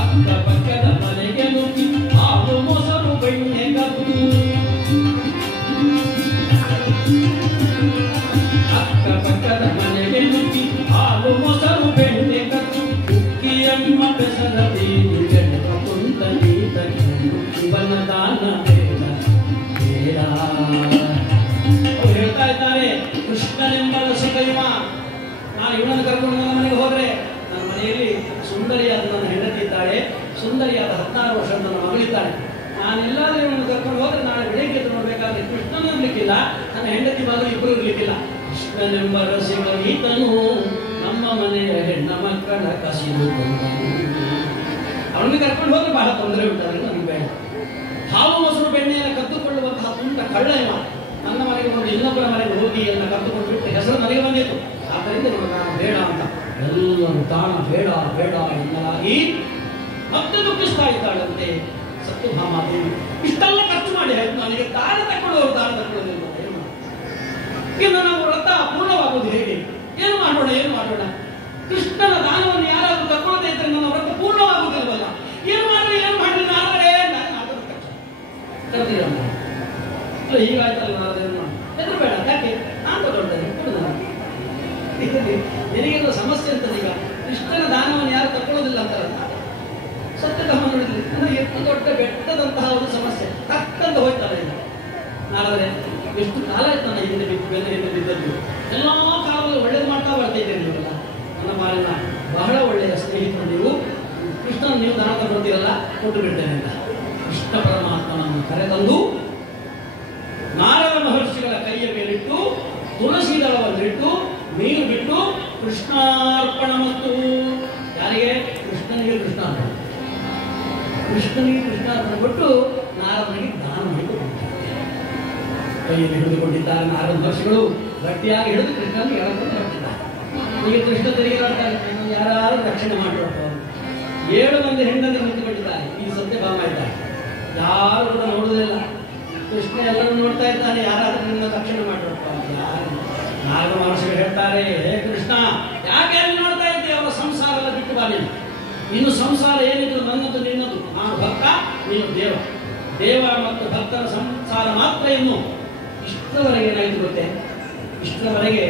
ಅಕ್ಕ ಪಕ್ಕದ ಮನೆಗೆ ನುಗ್ಗಿ ಹಾಲು ಮೊಸರು ಬೆಣ್ಣೆ ಕದ್ದು. ಅಕ್ಕ ಪಕ್ಕದ ಮನೆಗೆ ನುಗ್ಗಿ ಹಾಲು ಮೊಸರು ಬೆಣ್ಣೆ ಕದ್ದು. ಉಕ್ಕಿಯಮ್ಮ ಬೆಸರ ಬೀದಿ ಗಣಪ ಕುಂತ ನೀತ ಇವನ ದಾನ ಬೇಡ ಬೇಡ. ಅವ್ರು ಹೇಳ್ತಾ ಇದ್ದಾರೆ, ಕೃಷ್ಣನೆಂಬ ರಸಿಕ ಇವ. ನಾನು ಇವನನ್ನು ಕರ್ಕೊಂಡು ನನ್ನ ಮನೆಗೆ ಹೋದ್ರೆ ನನ್ನ ಮನೆಯಲ್ಲಿ ಸುಂದರಿಯಾದ ನನ್ನ ಹೆಂಡತಿ ಇದ್ದಾಳೆ, ಸುಂದರಿಯಾದ 16 ವರ್ಷದ ನನ್ನ ಮಗಳಿದ್ದಾಳೆ. ನಾನೆಲ್ಲಾದ್ರೂ ಇವನನ್ನು ಕರ್ಕೊಂಡು ಹೋದ್ರೆ ನಾಳೆ ಬೆಳಿಗ್ಗೆ ನೋಡ್ಬೇಕಾದ್ರೆ ಕೃಷ್ಣನ ಇರ್ಲಿಕ್ಕಿಲ್ಲ, ನನ್ನ ಹೆಂಡತಿ ಮಗಳು ಇಬ್ಬರು ಇರ್ಲಿಕ್ಕಿಲ್ಲ. ಕೃಷ್ಣನೆಂಬ ರಸಿಕ ಈತನು ನಮ್ಮ ಮನೆಯ ಹೆಣ್ಣ ಮಕ್ಕಳ ಕಸಿದುಕೊಂಡನು. ಅವನನ್ನು ಕರ್ಕೊಂಡು ಹೋದ್ರೆ ಬಹಳ ತೊಂದರೆ ಉಂಟಾದ್ರೆ ನನಗೆ ಬೇಡ. ಹಾಲು ಮೊಸರು ಬೆಣ್ಣೆಯನ್ನು ಕದ್ದುಕೊಳ್ಳುವಂತಹ ತುಂಟ ಕಳ್ಳ ಇವ. ನನ್ನ ಮನೆಗೆ ಒಂದು ಇನ್ನೊಬ್ಬರ ಮನೆಗೆ ಹೋಗಿ ಎಲ್ಲ ಕದ್ದುಕೊಂಡು ಬಿಟ್ಟು ಹೆಸರು ನನಗೆ ಬಂದಿತ್ತು. ಆದ್ದರಿಂದ ನಾನು ಬೇಡ ಅಂತ ಎಲ್ಲರೂ ದಾನ ಬೇಡ ಬೇಡ ಎನ್ನಲಾಗಿ ಮತ್ತೆ ದುಃಖಿಸ್ತಾ ಇದ್ದಾಳಂತೆ ಸತ್ಯಭಾಮಾದೇವಿ. ಇಷ್ಟೆಲ್ಲ ಖರ್ಚು ಮಾಡಿ ನನಗೆ ದಾನ ತಗೊಳ್ಳೋರು ದಾನ ತಗೊಳ್ಳೋದಿಲ್ಲ. ಇನ್ನು ನಾವು ವ್ರತ ಪೂರ್ಣವಾಗುವುದು ಹೇಗೆ? ಏನು ಮಾಡೋಣ? ಕೃಷ್ಣನ ದಾನವನ್ನು ಯಾರಾದ್ರೂ ತಗೊಳ್ಳದೇ ಇದ್ರೆ ನನ್ನ ವ್ರತ ಪೂರ್ಣವಾಗುವುದಿಲ್ವಲ್ಲ. ಏನು ಮಾಡಲಿ ನಾಳೆ ಕರ್ತೀರಮ್ಮ. ಹೀಗಾಯ್ತಲ್ಲ, ನಾವೇನು ಮಾಡಿ ಎದುರು ಬೇಡ. ಯಾಕೆ? ನಾನು ತಗೊಳ್ತೇನೆ. ನಿನಗೇನು ಸಮಸ್ಯೆ ಅಂತ? ಈಗ ಕೃಷ್ಣನ ದಾನವನ್ನು ಯಾರು ತಗೊಳ್ಳೋದಿಲ್ಲ ಅಂತಾರಲ್ಲ. ಸತ್ಯಧರ್ಮ ನೋಡಿದ್ರಿ ನನಗೆ ಎಷ್ಟು ದೊಡ್ಡ ಬೆಟ್ಟದಂತಹ ಒಂದು ಸಮಸ್ಯೆ ತಕ್ಕಂತ ಹೋಯ್ತಲ್ಲ. ಈಗ ನಾಳೆ ಎಷ್ಟು ಕಾಲ ಆಯ್ತು ನನ್ನ ಹಿಂದೆ ಬಿದ್ದದ್ದು. ಎಲ್ಲ ಕಾಲದಲ್ಲೂ ಒಳ್ಳೇದು ಮಾಡ್ತಾ ಬರ್ತಾ ಇದ್ದೇನೆ. ನೀವೆಲ್ಲ ನನ್ನ ಮಾರಿನ ಬಹಳ ಒಳ್ಳೆಯ ಸ್ನೇಹಿತರು. ನೀವು ಕೃಷ್ಣನ ನೀವು ದಾನ ತಗೊಳ್ತೀರಲ್ಲ, ಕೊಟ್ಟು ಬಿಡ್ತೇನೆ ಅಂತ ಕೃಷ್ಣ ಪರಮಾತ್ಮನನ್ನು ಕರೆತಂದು ನಾರದ ಮಹರ್ಷಿಗಳ ಕೈಯ ಮೇಲಿಟ್ಟು ತುಳಸಿ ದಳವನ್ನಿಟ್ಟು ನೀರು ಬಿಟ್ಟು ಕೃಷ್ಣಾರ್ಪಣ ಮತ್ತು ಯಾರಿಗೆ? ಕೃಷ್ಣನಿಗೆ ಕೃಷ್ಣಾರ್ಪಣ ಕೊಟ್ಟು ನಾರದನಿಗೆ ದಾನ ಮಾಡಿಕೊಂಡಿದ್ದಾರೆ. ಕೈಯಲ್ಲಿ ಹಿಡಿದುಕೊಂಡಿದ್ದಾರೆ ನಾರದ ಮಹರ್ಷಿಗಳು ಗಟ್ಟಿಯಾಗಿ ಹಿಡಿದು ಕೃಷ್ಣನಿಗೆ ಎಳಕೊಂಡು ಹೊರಟಿದ್ದಾರೆ. ಈಗ ಕೃಷ್ಣ ತೆರಿಗೆಲಾಡ್ತಾರೆ, ಯಾರು ರಕ್ಷಣೆ ಮಾಡಿರಪ್ಪ. 7 ಮಂದಿ ಹೆಣ್ಣಲ್ಲಿ ನಿಂತುಕೊಂಡಿದ್ದಾರೆ. ಈ ಸತ್ಯಭಾಮ ಇದ್ದಾರೆ, ಯಾರು ಕೂಡ ನೋಡುವುದಿಲ್ಲ. ಕೃಷ್ಣ ಎಲ್ಲರೂ ನೋಡ್ತಾ ಇದ್ದಾನೆ, ಯಾರಾದ್ರೂ ನಿನ್ನ ರಕ್ಷಣೆ ಮಾಡಿರಪ್ಪ. ಯಾರು ನಾರದ ಮಹರ್ಷಿಗಳು ಹೇಳ್ತಾರೆ, ಹೇ ಕೃಷ್ಣ, ಯಾಕೆ ಅಲ್ಲಿ ನೋಡ್ತಾ ಇದ್ದೆ? ಅವರ ಸಂಸಾರ ಎಲ್ಲ ಬಿಟ್ಟು ಬಾ ನೀನು. ಇನ್ನು ಸಂಸಾರ ಏನಿದ್ರು ನನ್ನದು ನಿನ್ನದು. ನಾನು ಭಕ್ತ, ನೀನು ದೇವ. ದೇವ ಮತ್ತು ಭಕ್ತರ ಸಂಸಾರ ಮಾತ್ರ. ಇನ್ನು ಇಷ್ಟರವರೆಗೆ ಏನಾಯ್ತು ಗೊತ್ತೇ? ಇಷ್ಟರವರೆಗೆ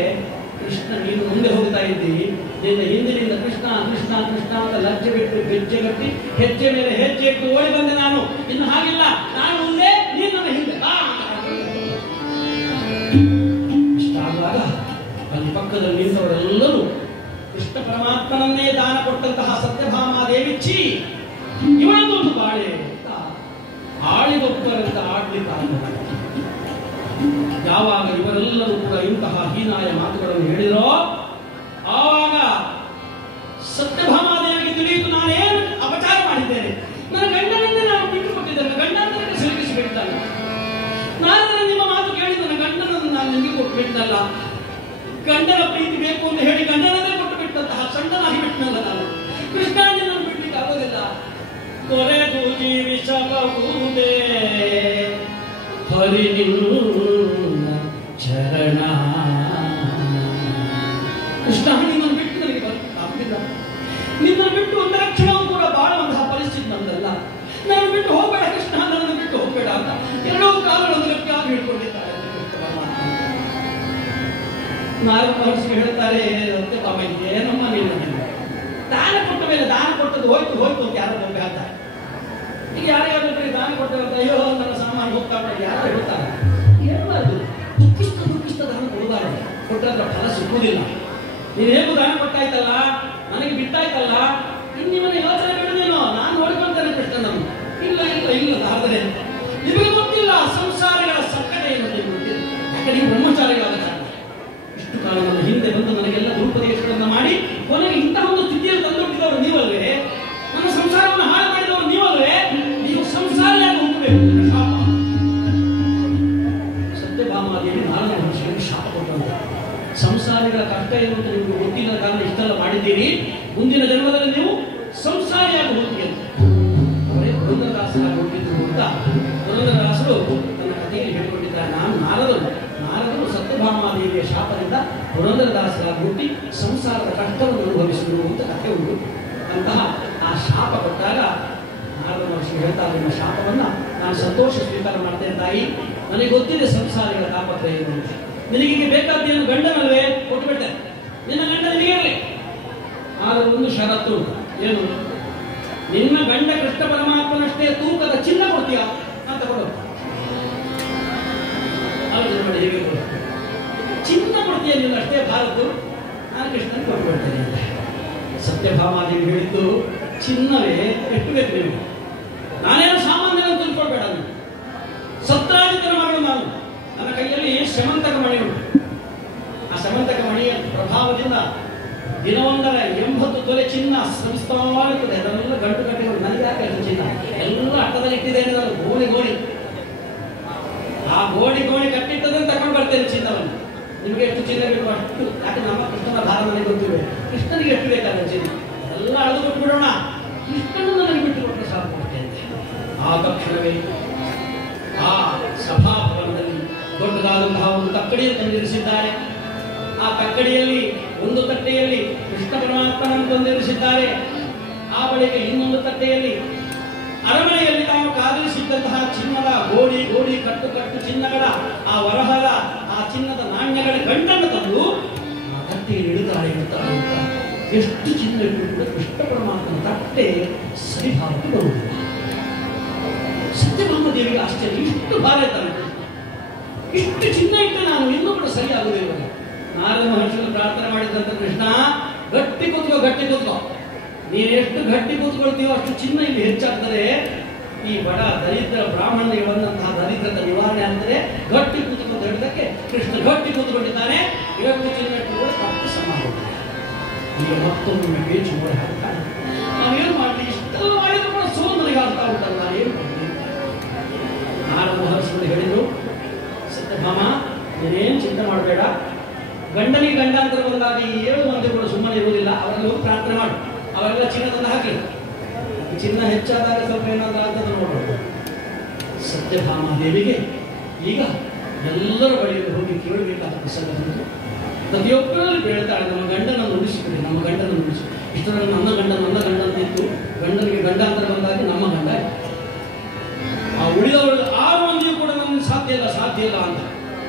ಕೃಷ್ಣ ನೀನು ಮುಂದೆ ಹೋಗ್ತಾ ಇದ್ದಿ, ನಿನ್ನ ಹಿಂದಿನಿಂದ ಕೃಷ್ಣ ಕೃಷ್ಣ ಕೃಷ್ಣ ಅಂತ ಲಜ್ಜೆ ಬಿಟ್ಟು ಗೆಜ್ಜೆ ಗಟ್ಟಿ ಹೆಜ್ಜೆ ಮೇಲೆ ಹೆಜ್ಜೆ ಇಟ್ಟು ಓಡಿ ಬಂದೆ ನಾನು. ಇನ್ನು ಹಾಗಿಲ್ಲ, ನಾನು ಮುಂದೆ, ನೀನು ನನ್ನ ಹಿಂದೆ ಬಾ. ಇಷ್ಟಾಗುವಾಗ ಅಲ್ಲಿ ಪಕ್ಕದಲ್ಲಿ ನಿಂತವರೆಲ್ಲರೂ ಕೃಷ್ಣ ಪರಮಾತ್ಮನನ್ನೇ ದಾನ ಕೊಟ್ಟಂತಹ ಸತ್ಯಭಾಮಾದೇವಿ ಛೀ ಇವಳದೊಂದು ಬಾಳೆ ಅಂತ ಆಳಿಗೊಬ್ಬರಂತ ಆಡ್ಲಿಕ್ಕೆ ಆರಂಭ ಮಾಡಿದ್ರು. ಯಾವಾಗ ಇವರೆಲ್ಲರೂ ಕೂಡ ಇಂತಹ ಹೀನಾಯ ಮಾತುಗಳನ್ನು ಹೇಳಿದರೋ ಆವಾಗ ಸತ್ಯಭಾಮಾದೇವಿಗೆ ತಿಳಿಯಿತು, ನಾನೇನು ಅಪಚಾರ ಮಾಡಿದ್ದೇನೆ. ನನ್ನ ಗಂಡನಿಂದ ನಾನು ಬಿಟ್ಟು ಕೊಟ್ಟಿದ್ದೇನೆ, ಗಂಡನ ಸಿಲುಕಿಸಿ ಬಿಡ್ತಾನೆ. ನಾನು ನಿಮ್ಮ ಮಾತು ಕೇಳಿ ನನ್ನ ಗಂಡನನ್ನು ನಾನು ನಿಮಗೆ ಕೊಟ್ಟು ಬಿಟ್ಟಲ್ಲ. ಗಂಡನ ಪ್ರೀತಿ ಬೇಕು ಅಂತ ಹೇಳಿ ಗಂಡನನ್ನೇ ಕೊಟ್ಟು ಬಿಟ್ಟಂತಹ ಸಣ್ಣನಾಗಿ ಬಿಟ್ಟನಲ್ಲ ನಾನು. ಕೃಷ್ಣ ನಿನ್ನನ್ನು ಬಿಡ್ಲಿಕ್ಕೆ ಆಗೋದಿಲ್ಲ. ಕೊರೆದು ಜೀವಿಸಬಹುದೇ ಹರಿ ನಿನ್ನ ಚರಣ. ಕೃಷ್ಣ ನಿನ್ನನ್ನು ಬಿಟ್ಟು ನನಗೆ ಆಗುತ್ತಿಲ್ಲ. ನಿನ್ನನ್ನು ಬಿಟ್ಟು ಒಂದು ಕ್ಷಣವೂ ಕೂಡ ಬಾಳುವಂತಹ ಪರಿಸ್ಥಿತಿ ನಮ್ದಲ್ಲ. ನಾನು ಬಿಟ್ಟು ಹೋಗಬೇಡ ಕೃಷ್ಣ, ನನ್ನನ್ನು ಬಿಟ್ಟು ಹೋಗಬೇಡ ಅಂತ 2 ಕಾಲಗಳನ್ನು ಗಟ್ಟಿಯಾಗಿ ಹಿಡ್ಕೊಂಡಿದ್ದಾರೆ. ನಾರದ ಮಹರ್ಷಿ ಹೇಳ್ತಾರೆ, ಸತ್ಯಭಾಮ ಏನಮ್ಮ ನೀನು ದಾನ ಕೊಟ್ಟ ಮೇಲೆ ದಾನ ಕೊಟ್ಟದ್ದು ಹೋಯ್ತು ಹೋಯ್ತು ಅಂತ ಯಾರೋ ಒಬ್ಬ ಹೇಳ್ತಾರೆ. ಈಗ ಯಾರ್ಯಾರು ದಾನ ಕೊಟ್ಟರೆ ಅಯ್ಯೋ ನನ್ನ ಸಾಮಾನು ಹೋಗ್ತಾ ಬಿಡ ಯಾರು ಹೇಳ್ತಾರೆ. ಹೇಳ್ಬಾರ್ದು. ದುಃಖಿಸ್ತ ದಾನ ಕೊಡುತ್ತಾರೆ, ಕೊಟ್ಟದ್ರ ಫಲ ಸಿಕ್ಕುವುದಿಲ್ಲ. ನೀನು ಹೇಗೂ ದಾನ ಕೊಟ್ಟಾಯ್ತಲ್ಲ, ನನಗೆ ಬಿಟ್ಟಾಯ್ತಲ್ಲ, ನಿಮ್ಮನ್ನ ಯೋಚನೆ ಬಿಡುದೇನೋ, ನಾನು ನೋಡ್ಕೊಂತೇನೆ ಕೃಷ್ಣನನ್ನು. ಇಲ್ಲ ಇಲ್ಲ ಇಲ್ಲ ಆದರೆ ನಿಮಗೆ ಗೊತ್ತಿಲ್ಲ ಸಂಸಾರಿಗಳ ಸಂಕಟ ಏನು ನಿಮಗೆ ಗೊತ್ತಿಲ್ಲ. ಯಾಕೆ ನೀವು ಬ್ರಹ್ಮಚಾರಿಗಳಾದ ಕಾರಣ ಇಷ್ಟು ಕಾಲ ನನ್ನ ಹಿಂದೆ ಬಂದು ನನಗೆಲ್ಲ ದುರುಪದೇಶಗಳನ್ನು ಮಾಡಿ ಕೊನೆಗೆ ಇಂತಹ ಒಂದು ಸ್ಥಿತಿಯಲ್ಲಿ ತಂದೊಡ್ಡಿದವರು ನೀವಲ್ವೇ? ನನ್ನ ಸಂಸಾರವನ್ನು ಹಾಳು ಮಾಡಿದವರು ನೀವಲ್ವೇ? ನೀವು ಸಂಸಾರಿಯಾಗಿ ಹೋಗಬೇಕು. ಶಾಪ. ಸತ್ಯಭಾಮಾದೇವಿ ನಾರದ ಮಹರ್ಷಿಗಳಿಗೆ ಶಾಪ ಕೊಟ್ಟಂತ. ಸಂಸಾರಿಗಳ ಕಷ್ಟ ಏನು ಅಂತ ನಿಮಗೆ ಗೊತ್ತಿಲ್ಲ ಕಾರಣ ಇಷ್ಟೆಲ್ಲ ಮಾಡಿದ್ದೀರಿ. ಮುಂದಿನ ಜನ್ಮದಲ್ಲಿ ನೀವು ಸಂಸಾರಿಯಾಗಿ ಹೋಗ್ತೀರಿ ಅಂತ ಅವರೇ ಪುರಂದರದಾಸರಾಗಿ ಹುಟ್ಟಿದ್ರು ಅಂತ ಪುರಂದರದಾಸರು ತನ್ನ ಕಥೆಯಲ್ಲಿ ಹೇಳಿಕೊಂಡಿದ್ದಾರೆ. ನಾನು ನಾರದರು ಸತ್ಯಭಾಮಾದೇವಿಯ ಶಾಪದಿಂದ ಪುರಂದರದಾಸರಾಗಿ ಹುಟ್ಟಿ ಸಂಸಾರದ ಕಷ್ಟವನ್ನು ಅನುಭವಿಸಿದರು ಅಂತ ಕಥೆ ಉಂಟು. ಅಂತಹ ಆ ಶಾಪ ಕೊಟ್ಟಾಗ ನಾರದ ಮಹರ್ಷಿ ಹೇಳ್ತಾರೆ, ನಿಮ್ಮ ಶಾಪವನ್ನ ನಾನು ಸಂತೋಷ ಸ್ವೀಕಾರ ಮಾಡ್ತೇನೆ ತಾಯಿ. ನನಗೆ ಗೊತ್ತಿದೆ ಸಂಸಾರಿಗಳ ತಾಪತ್ರ ಏನು ಅಂತ. ನಿನಗೆ ಬೇಕಾದ್ದೇನು ಗಂಡನಲ್ವೇ? ಕೊಟ್ಟುಬಿಟ್ಟೆ. ನಿನ್ನ ಗಂಡ ನಿನಗಿರಲಿ, ಆದರೂ ಒಂದು ಷರತ್ತು. ಏನು? ನಿನ್ನ ಗಂಡ ಕೃಷ್ಣ ಪರಮಾತ್ಮನಷ್ಟೇ ತೂಕದ ಚಿನ್ನ ಕೊಡ್ತೀಯ ಅಂತ ಕೊಡು. ಆಲೋಚನೆ ಮಾಡಿ, ಹೇಗೆ ಕೊಡು? ಚಿನ್ನ ಕೊಡ್ತೀಯ ನೀನು ಅಷ್ಟೇ ಭಾರತ, ನಾನು ಕೃಷ್ಣನ ಕೊಟ್ಟುಬಿಡ್ತೇನೆ ಅಂತ. ಸತ್ಯಭಾಮಾದೇವಿ ಹೇಳಿದ್ದು ಚಿನ್ನವೇ ಎಷ್ಟು ಬೇಕು ನೀವು? ನಾನೇನು ಸಾಮಾನ್ಯ ತಿಳ್ಕೊಳ್ಬೇಡ. ನೀವು ಸತ್ರಾಜಿತನ ಮಗಳು ನಾನು. ನನ್ನ ಕೈಯಲ್ಲಿ ಶ್ರಮಂತಕ ಮಣಿ ಉಂಟು. ಆ ಶ್ರಮಂತಕ ಮಣಿಯ ಪ್ರಭಾವದಿಂದ ದಿನವೊಂದರ 80 ತೊಲೆ ಚಿನ್ನ ಶ್ರಮಿಸ್ತವಾಗುತ್ತದೆ. ಅದನ್ನೆಲ್ಲ ಗಂಟು ಗಂಟೆಗಳು ನನಗೆ ಯಾಕೆ ಚಿನ್ನ ಎಲ್ಲ ಅಟ್ಟದಲ್ಲಿ ಇಟ್ಟಿದ್ದೇನೆ ನಾನು. ಗೋಣಿ ಆ ಗೋಣಿ ಕಟ್ಟಿಟ್ಟದನ್ನು ತಗೊಂಡು ಬರ್ತೇನೆ ಚಿನ್ನವನ್ನು. ನಿಮಗೆ ಎಷ್ಟು ಚಿನ್ನ ಬೇಕು ಅಷ್ಟು. ಯಾಕೆ ನಮ್ಮ ಕೃಷ್ಣನ ಭಾರ ನನಗೆ ಗೊತ್ತಿವೆ. ಕೃಷ್ಣನಿಗೆ ಎಷ್ಟು ಬೇಕಾದ ಚಿನ್ನ ಎಲ್ಲ ಅಳೆದು ಕೊಟ್ಟು ಬಿಡೋಣ. ಕೃಷ್ಣನು ನನಗೆ ಬಿಟ್ಟು ಕೊಟ್ಟರೆ ಸಾಕು ಕೊಡ್ತೇನೆ. ಆ ತಕ್ಷಣವೇ ಆ ಸಭಾಭವನದಲ್ಲಿ ದೊಡ್ಡದಾದಂತಹ ಒಂದು ತಕ್ಕಡಿಯನ್ನು ತಂದಿರಿಸಿದ್ದಾರೆ. ಆ ತಕ್ಕಡಿಯಲ್ಲಿ ಒಂದು ತಟ್ಟೆಯಲ್ಲಿ ಕೃಷ್ಣ ಪರಮಾತ್ಮನನ್ನು ತಂದಿರಿಸಿದ್ದಾರೆ. ಆ ಬಳಿಕ ಇನ್ನೊಂದು ತಟ್ಟೆಯಲ್ಲಿ ಅರಮನೆಯಲ್ಲಿ ತಾವು ಕಾದಿರಿಸಿದ್ದಂತಹ ಚಿನ್ನದ ಗೋಡಿ ಕಟ್ಟು ಚಿನ್ನಗಳ ಆ ವರಹದ ಆ ಚಿನ್ನದ ನಾಣ್ಯಗಳ ಗಂಟನ್ನು ತಂದು ಆ ತಟ್ಟೆಯಲ್ಲಿ ಇಡುತ್ತಾರೆ. ಎಷ್ಟು ಚಿನ್ನ ಇಟ್ಟು ಕೂಡ ಕೃಷ್ಣ ಪರಮಾತ್ಮನ ತಟ್ಟೆ ಸರಿಭಾಗಕ್ಕೆ ಬರುವುದಿಲ್ಲ. ಸತ್ಯಭಾಮಾದೇವಿಗೆ ಆಶ್ಚರ್ಯ, ಇಷ್ಟು ಭಾರ ಇರ್ತಾರೆ, ಇಷ್ಟು ಚಿನ್ನ ಇಟ್ಟು ನಾನು ಇನ್ನೂ ಕೂಡ ಸರಿಯಾಗುವುದಿಲ್ಲ. ನಾರದ ಮಹರ್ಷಿಗಳು ಪ್ರಾರ್ಥನೆ ಮಾಡಿದಂತ, ಕೃಷ್ಣ ಗಟ್ಟಿ ಕೂತ್ಕೋ. ನೀನು ಎಷ್ಟು ಗಟ್ಟಿ ಕೂತ್ಕೊಳ್ತೀವೋ ಅಷ್ಟು ಚಿನ್ನ ಇಲ್ಲಿ ಹೆಚ್ಚಾಗ್ತದೆ. ಈ ಬಡ ದರಿದ್ರ ಬ್ರಾಹ್ಮಣನಿಗೆ ಬಂದಂತಹ ದರಿದ್ರದ ನಿವಾರಣೆ ಅಂದರೆ ಗಟ್ಟಿ ಕೂತ್ಕೊಂಡು ಹೇಳಿದಕ್ಕೆ ಕೃಷ್ಣ ಗಟ್ಟಿ ಕೂತ್ಕೊಂಡಿದ್ದಾನೆ. 2 ಚಿನ್ನ ಕೂಡ ತಪ್ಪು ಸಮಾನ. ಈಗ ಮತ್ತೊಮ್ಮೆ ಬೇಚು ನೋಡಿ ಹಾಕ್ತಾನೆ. ನಾವೇನು ಮಾಡಲಿ? ಇಷ್ಟೆಲ್ಲ ಮಾಡಿದ್ರು ಕೂಡ ಸೋಲು ನನಗೆ ಆಗ್ತಾ ಉಂಟಲ್ಲ, ಏನು ಮಾಡಲಿ? ಗಂಡನಿಗೆ ಗಂಡಾಂತರ ಬಂದಾಗ ಈ 7 ಮಂದಿ ಕೂಡ ಸುಮ್ಮನೆ ಇರುವುದಿಲ್ಲ. ಅವರೆಲ್ಲ ಹೋಗಿ ಪ್ರಾರ್ಥನೆ ಮಾಡು, ಅವರೆಲ್ಲ ಚಿನ್ನ ತಂದು ಹಾಕಿ. ಚಿನ್ನ ಹೆಚ್ಚಾದಾಗ ಸ್ವಲ್ಪ ಏನಾದ್ರೂ ಆಗ್ತದೆ ನೋಡೋದು. ಸತ್ಯಭಾಮಾದೇವಿಗೆ ಈಗ ಎಲ್ಲರ ಬಳಿಯಲ್ಲಿ ಹೋಗಿ ಕೇಳಬೇಕಾದ ಪ್ರಸಂಗ ಬಂತು. ಪ್ರತಿಯೊಬ್ಬರಲ್ಲಿ ಬೇಳ್ತಾಳೆ, ನಮ್ಮ ಗಂಡನನ್ನು ಉಳಿಸಿಬಿಡಿ, ನಮ್ಮ ಗಂಡನನ್ನು ಉಳಿಸಿ. ಇಷ್ಟರಲ್ಲಿ ನನ್ನ ಗಂಡ ಅಂತಿತ್ತು. ಗಂಡನಿಗೆ ಗಂಡಾಂತರ ಬಂದಾಗ ನಮ್ಮ ಗಂಡ ಆ ಉಳಿದವರು 6 ಮಂದಿಯೂ ಕೂಡ ನನಗೆ ಸಾಧ್ಯ ಇಲ್ಲ ಅಂತ.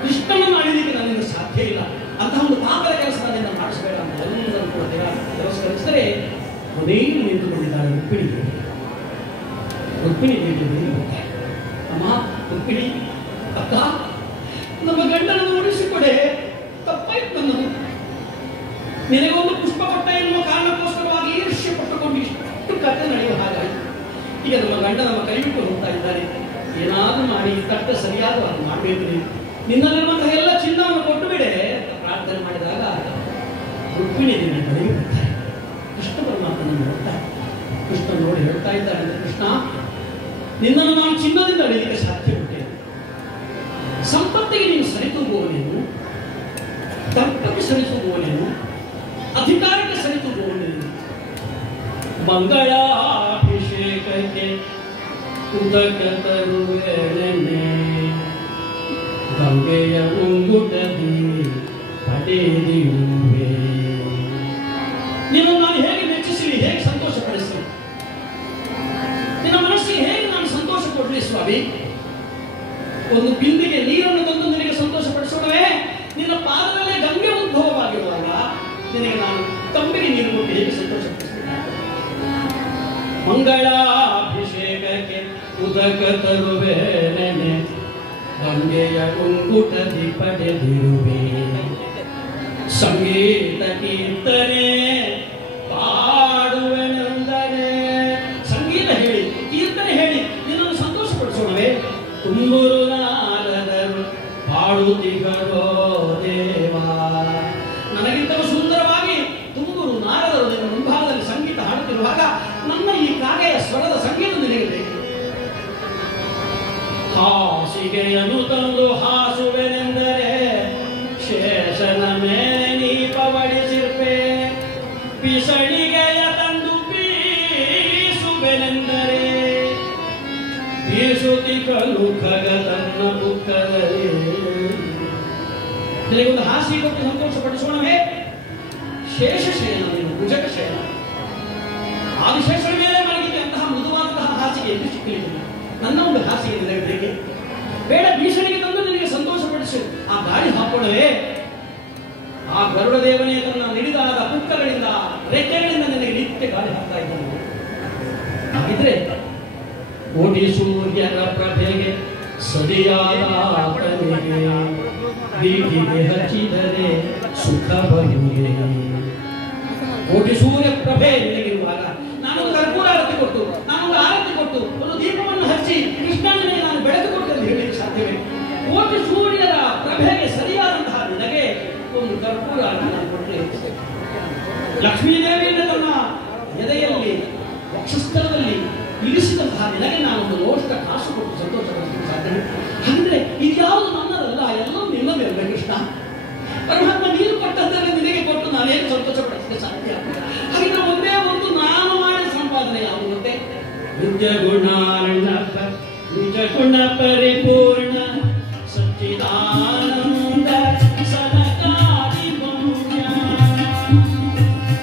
ಕೃಷ್ಣನನ್ನು ಅಳಿಲಿಕ್ಕೆ ನನ್ನಿಂದ ಸಾಧ್ಯ ಇಲ್ಲ ಅಂತಹ ಒಂದು ಪಾಪದ ಕೆಲಸ ನನ್ನಿಂದ ಮಾಡಿಸಬೇಡ ಅಂತ ಎಲ್ಲರೂ ಕೂಡ ತಿರಸ್ಕರಿಸಿದರೆ ಕೊನೆಯಲ್ಲಿ ನಿಂತುಕೊಂಡಿದ್ದಾಳೆ ರುಕ್ಮಿಣಿ ದೇವಿ ಬರ್ತಾರೆ. ಅಮ್ಮ ರುಕ್ಮಿಣಿ, ಅಕ್ಕ, ನಮ್ಮ ಗಂಡನನ್ನು ಉಳಿಸಿಕೊಡೆ, ತಪ್ಪಾಯ್ತು ನನ್ನದು. ನಿನಗೊಂದು ಪುಷ್ಪ ಕೊಟ್ಟ ಎನ್ನುವ ಕಾರಣಕ್ಕೋಸ್ಕರವಾಗಿ ಈರ್ಷ್ಯ ಪಟ್ಟುಕೊಂಡು ಇಷ್ಟು ಕಥೆ ನಡೆಯುವ ಹಾಗಾಯಿತು. ಈಗ ನಮ್ಮ ಗಂಡ ನಮ್ಮ ಕೈ ಬಿಟ್ಟು ಹೋಗ್ತಾ ಇದ್ದಾರೆ. ಏನಾದರೂ ಮಾಡಿ ತಕ್ಕ ಸರಿಯಾದ ಅದು ಮಾಡಬೇಕು. ನಿನ್ನಲ್ಲಿರುವಂತಹ ಎಲ್ಲ ಚಿನ್ನವನ್ನು ಕೊಟ್ಟು ಬಿಡೆ ಅಂತ ಪ್ರಾರ್ಥನೆ ಮಾಡಿದಾಗ ರುಕ್ಮಿಣಿ ದೇವಿ ಬಳಿಗೆ ಬರ್ತಾರೆ. ಕೃಷ್ಣ ಪರಮಾತ್ಮನನ್ನು ನೋಡ್ತಾರೆ. ಕೃಷ್ಣ ನೋಡಿ ಹೇಳ್ತಾ ಇದ್ದಾರೆ, ಕೃಷ್ಣ, ನಿನ್ನನ್ನು ನಾನು ಚಿನ್ನದಿಂದ ಅಳಿಲಿಕ್ಕೆ ಸಾಧ್ಯ ಉಂಟೆ. ಸಂಪತ್ತಿಗೆ ನೀನು ಸರಿತೂಗುವವನೇನು, ದರ್ಪಕ್ಕೆ ಸರಿತೂಗುವವನೇನು, ಅಧಿಕಾರಕ್ಕೆ ಸರಿತೂಗುವವನೇನು. ಮಂಗಳಾಭಿಷೇಕಕ್ಕೆ ಉದಕ ತರುವೆನೆ, ಗಂಗೆಯ ಉಂಗುಟದಿ ಪಡೆದಿರುವೆ. ನೀನು ನಾನು ಹೇಗೆ ಮೆಚ್ಚಿಸಲಿ, ಹೇಗೆ ಸಂತೋಷ ಪಡಿಸಲಿ, ನಿನ್ನ ಮನಸ್ಸಿಗೆ ಹೇಗೆ ನಾನು ಸಂತೋಷ ಕೊಡಲಿ ಸ್ವಾಮಿ. ಒಂದು ಬಿಂದಿಗೆ ನೀರನ್ನು ತಂದು ನಿನಗೆ ಸಂತೋಷ ಪಡಿಸೋಣವೇ? ನಿನ್ನ ಪಾದದಲ್ಲೇ ಗಂಗೆ ಉದ್ಭವವಾಗಿರುವಾಗ ನಿನಗೆ ನಾನು ತಂಬಿಗೆ ನೀರು ಕೊಟ್ಟು ಹೇಗೆ ಸಂತೋಷ ಪಡಿಸ್ತೇನೆ? ಮಂಗಳಾಭಿಷೇಕಕ್ಕೆ ಉದಕ ತರುವೆನೆ, ಗಂಗೆಯ ಉಂಗುಟದಿ ಪಡೆದಿರುವೆ. ಸಂಗೀತ ಕೀರ್ತನೆ ಪಾಡುವೆನೆಂದರೆ, ಸಂಗೀತ ಹೇಳಿ ಕೀರ್ತನೆ ಹೇಳಿ ನಿನ್ನನ್ನು ಸಂತೋಷ ಪಡಿಸೋಣವೇ? ತುಂಬುರು ನಾರದರು ಪಾಡುತ್ತಿಗರೋ ದೇವಾ. ನನಗಿಂತಲೂ ಸುಂದರವಾಗಿ ತುಂಬುರು ನಾರದರು ನಿನ್ನ ಮುಂಭಾಗದಲ್ಲಿ ಸಂಗೀತ ಹಾಡುತ್ತಿರುವಾಗ ನನ್ನ ಈ ಕಾಗೆಯ ಸ್ವರದ ಸಂಗೀತ ನಿನಗೆ ಬೇಕು. ಹಾಸಿಗೆಯನ್ನು ತಂದು ಹಾಸುವೆನೆಂದರೆ, ಶೇಷನ ಮೇಲೆ ನೀ ಪವಡಿಸಿರ್ಪೆ. ಪಿಸಣಿಗೆಯ ತಂದು ಬೀಸುವೆನೆಂದರೆ, ಬೀಸುತ್ತಿಗಲು ಖಗ ತನ್ನ ಬುಕ್ಕದಲ್ಲಿ. ನಿನಗೊಂದು ಹಾಸಿಗೆ ಕೊಟ್ಟು ಸಂತೋಷ ಪಡಿಸೋಣವೇ? ಶೇಷಶಯನ, ನೀನು ಭುಜಗ ಶಯನ, ಆದಿಶೇಷನ ಮೇಲೆ ಮಲಗಿದೆ. ಅಂತಹ ಮೃದುವಾದಂತಹ ಹಾಸಿಗೆ ಎಂದು ಸಿಕ್ಕಲಿಲ್ಲ. ನನ್ನ ಒಂದು ಹಾಸಿಗೆ ನಿನಗೆ ಬೇಕೆ? ಬೇಡ, ಭೀಷಣಿಗೆ ತಂದು ನಿನಗೆ ಸಂತೋಷ ಪಡಿಸು. ಆ ಗಾಳಿ ಹಾಕೊಳ್ಳುವೆ. ಆ ಗರುಡ ದೇವನೇ ತನ್ನ ನಿಡಿದಾದ ಪುಕ್ಕಗಳಿಂದ ರೆಕ್ಕೆಗಳಿಂದ ನಿನಗೆ ನಿತ್ಯ ಗಾಳಿ ಹಾಕ್ತಾ ಇದ್ದಾನೆ. ಹಾಗಿದ್ರೆ ಕೋಟಿ ಸೂರ್ಯನ ಪ್ರಭೆಗೆ ಸರಿಯಾದ ಆತನಿಗೆ ಬೀದಿಗೆ ಹಚ್ಚಿದರೆ ಸುಖ ಬರುವೆ. ಕೋಟಿ ಸೂರ್ಯ ಪ್ರಭೆ ನಿನಗಿರುವಾಗ ನಾನೊಂದು ಕರ್ಪೂರ ಆರತಿ ಕೊಟ್ಟು, ನಾನೊಂದು ಆರತಿ ಕೊಟ್ಟು, ಒಂದು ದೀಪವನ್ನು ಹಚ್ಚಿ ಕೃಷ್ಣನಿಗೆ ನಾನು ಬೆಳಕು ಕೊಟ್ಟು ಅಂತ ಹೇಳಲಿಕ್ಕೆ ಸಾಧ್ಯವೇ? ಕೋಟಿ ಸೂರ್ಯರ ಪ್ರಭೆಗೆ ಸರಿಯಾದಂತಹ ನಿನಗೆ ಒಂದು ಕರ್ಪೂರ ಆರತಿ ನಾನು ಕೊಟ್ಟರೆ, ಲಕ್ಷ್ಮೀದೇವಿಯಿಂದ ತನ್ನ ಎದೆಯಲ್ಲಿ ವಕ್ಷಸ್ಥಳದಲ್ಲಿ ಇಳಿಸಿದಂತಹ ನಿನಗೆ ನಾನೊಂದು ಲೋಷ್ಟ ಕಾಸು ಕೊಟ್ಟು ಸಂತೋಷ ಪಡಿಸಲಿಕ್ಕೆ ಸಾಧ್ಯವೇ? ಅಂದ್ರೆ ಇದ್ಯಾವುದು ನನ್ನದಲ್ಲ, ಎಲ್ಲವೂ ನಿನ್ನದೇ ಕೃಷ್ಣ. ಪರಮಾತ್ಮ ನೀರು ಕೊಟ್ಟಂತಲ್ಲಿ ನಿನಗೆ ಕೊಟ್ಟು ನಾನೇನು ಸಂತೋಷ ಪಡಿಸಲಿಕ್ಕೆ ಸಾಧ್ಯ? ಹಾಗಿದ್ರೆ ಒಂದೇ ಒಂದು ನಾನು ಮಾಡಿದ ಸಂಪಾದನೆ ಯಾವುದು ಗೊತ್ತೇ? ನಿಜ ಗುಣ ಪರಿಪೂರ್ಣ ಸಚ್ಚಿದಾನಂದ ಸನಕಾದಿ ಪುಣ್ಯ.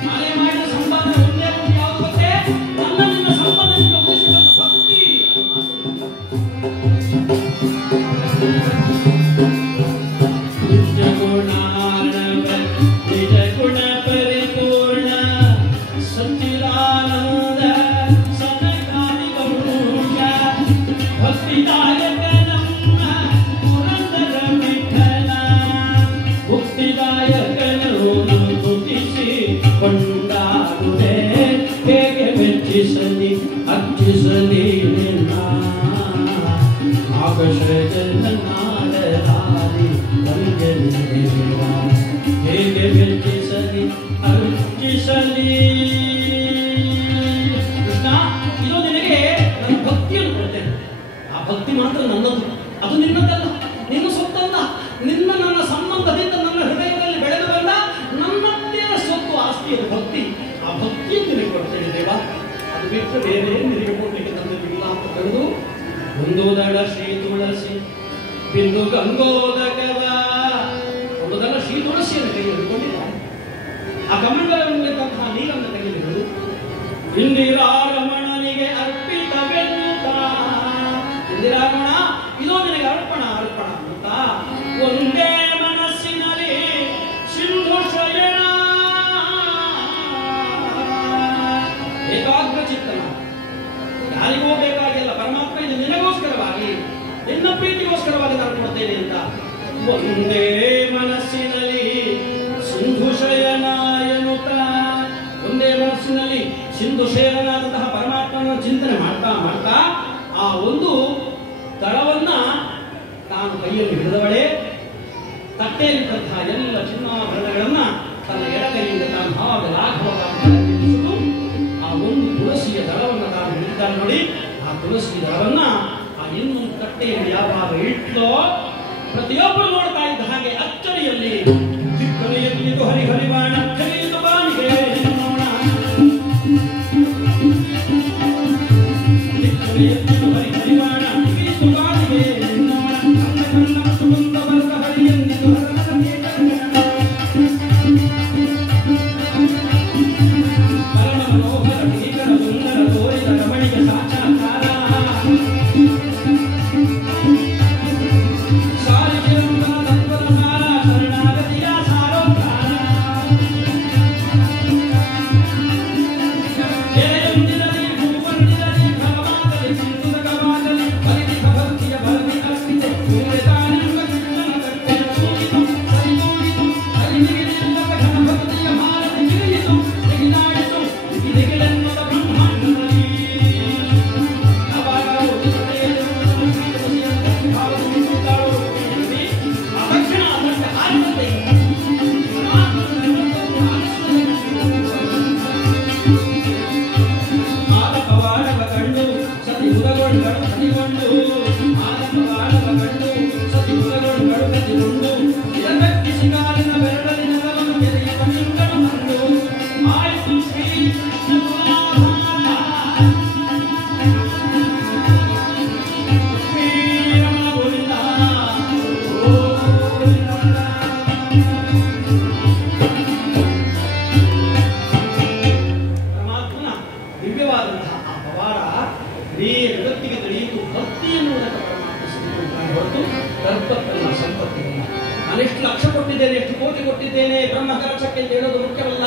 ನಾನೇ ಮಾಡಿದ ಸಂಪಾದನೆ ಒಂದೇ ಒಂದು ಯಾವುದು ಗೊತ್ತೇ? ನನ್ನ ನಿನ್ನ ಸಂಪಾದನೆಯನ್ನು ಉಳಿಸಿದ ಭಕ್ತಿ. ನಿಜ ಗುಣ ಪರಿಪೂರ್ಣ ಸಚ್ಚಿದಾನಂದ ಸನಕಾದಿ ಪುಣ್ಯ. ಭಕ್ತಿದಾಯಕ ನಮ್ಮ ಪುರಂದರ ವಿಠಲ, ಮುಕ್ತಿದಾಯಕನನ್ನು ಸ್ತುತಿಸಿ ಕೊಂಡಾಡುವೆ. ಹೇಗೆ ಮೆಚ್ಚಿಸಲಿ ಅರ್ಚಿಸಲಿ ನಿನ್ನ ಆಕಾಶದಲ್ಲಿ ವಂದನೆಯ. ಹೇಗೆ ಮೆಚ್ಚಿಸಲಿ ಅರ್ಚಿಸಲಿ ಕೃಷ್ಣ. ಇದು ನಿನಗೆ ನನ್ನ ಭಕ್ತಿಯನ್ನು ಕೊಡ್ತೇನೆ. ಆ ಭಕ್ತಿ ಮಾತ್ರ ನನ್ನದು, ಅದು ನಿನ್ನದಲ್ಲ, ನಿನ್ನ ಸೊತ್ತಲ್ಲ. ನಿನ್ನ ನನ್ನ ಸಂಬಂಧದಿಂದ ನನ್ನ ಹೃದಯದಲ್ಲಿ ಬೆಳೆದು ಒಂದು ದಳ ಶ್ರೀ ತುಳಸಿ ಬಿಂದು ಗಂಗೋದಕವ, ಒಂದು ದಳ ಶ್ರೀ ತುಳಸಿಯನ್ನು ಕೈಯಲ್ಲಿ ಹಿಡ್ಕೊಂಡಿದ್ದಾರೆ. ಆ ಕಮಂಡಲಂತಹ ನೀರನ್ನು ಕೈಯಲ್ಲಿ ಹಿಡಿದು ಇಂದಿರಾರಮಣನಿಗೆ ಅರ್ಪಿತವೆನ್ನುತ್ತ, ಇಂದಿರಾರಮಣ ಇದೋ ನಿನಗೆ ಅರ್ಪಣ ಅರ್ಪಣ ಅಂತ ಒಂದೇ ಮನಸ್ಸಿನಲ್ಲಿ ಸಿಂಧು ಶಯನ ಏಕಾಗ್ರ ಚಿತ್ತನ, ಯಾರಿಗೂ ಬೇಕಾಗಿಲ್ಲ, ಪರಮಾತ್ಮ ಇದು ನಿನಗೋಸ್ಕರವಾಗಿ ನಿನ್ನ ಪ್ರೀತಿಗೋಸ್ಕರವಾಗಿ ನಾನು ಕೊಡ್ತೇನೆ ಅಂತ ಒಂದೇ ಮನಸ್ಸಿನಲ್ಲಿ ಸಿಂಧು ಶಯನ ಎನ್ನುತ್ತ, ಒಂದೇ ಮನಸ್ಸಿನಲ್ಲಿ ಸಿಂಧು ಶಯನಾದಂತಹ ಪರಮಾತ್ಮನ ಚಿಂತನೆ ಮಾಡ್ತಾ ಮಾಡ್ತಾ ಆ ಒಂದು ದಳವನ್ನ ತಾನು ಕೈಯಲ್ಲಿ ಹಿಡಿದವಳೆ, ತಟ್ಟೆಯಲ್ಲಿದ್ದಂತಹ ಎಲ್ಲ ಚಿನ್ನಾಭರಣಗಳನ್ನ ತನ್ನ ಎಡಕೈಯಿಂದ ತಾನು ಭಾವ ಲಾಘವವಾಗಿ ಆ ಒಂದು ತುಳಸಿಯ ದಳವನ್ನು ತಾನು ಹಿಡಿದಾಳೆ ನೋಡಿ. ಆ ತುಳಸಿ ದಳವನ್ನ ಆ ಇನ್ನೊಂದು ತಟ್ಟೆಯಲ್ಲಿ ಯಾವಾಗ ಇಟ್ಟೋ ಪ್ರತಿಯೊಬ್ಬರು ನೋಡ್ತಾ ಇದ್ದ ಹಾಗೆ ಅಚ್ಚರಿಯಲ್ಲಿ ದಿಕ್ಕನೆಯಲ್ಲಿದ್ದು ಹರಿಹರಿವಾಣ ಅಚ್ಚರಿಯಿತು ಬಾನಿಗೆ ನೋಣ, ದಿಕ್ಕನೆಯಲ್ಲಿದ್ದು ಹರಿಹರಿವಾಣ ಅಚ್ಚರಿಯಿತು ಬಾನಿಗೆ ನೋಣ, ಕನ್ನ ಕನ್ನ ಸುಗಂಧ ವರ್ಗ ಹರಿಯೆಂದಿತು ಹರನಗೆ ಪರಮ ಮನೋಹರ ಭೀಕರ ಸುಂದರ ತೋರಿದ ರಮಣಿಯ ಸಾಕ್ಷಾತ್ಕಾರ ನಾನೆಷ್ಟು ಲಕ್ಷ ಕೊಟ್ಟಿದ್ದೇನೆ, ಎಷ್ಟು ಕೋಟಿ ಕೊಟ್ಟಿದ್ದೇನೆ, ಬ್ರಹ್ಮ ಕರಕ್ಷಕ್ಕೆ ಅಂತ ಹೇಳೋದು ಮುಖ್ಯವಲ್ಲ.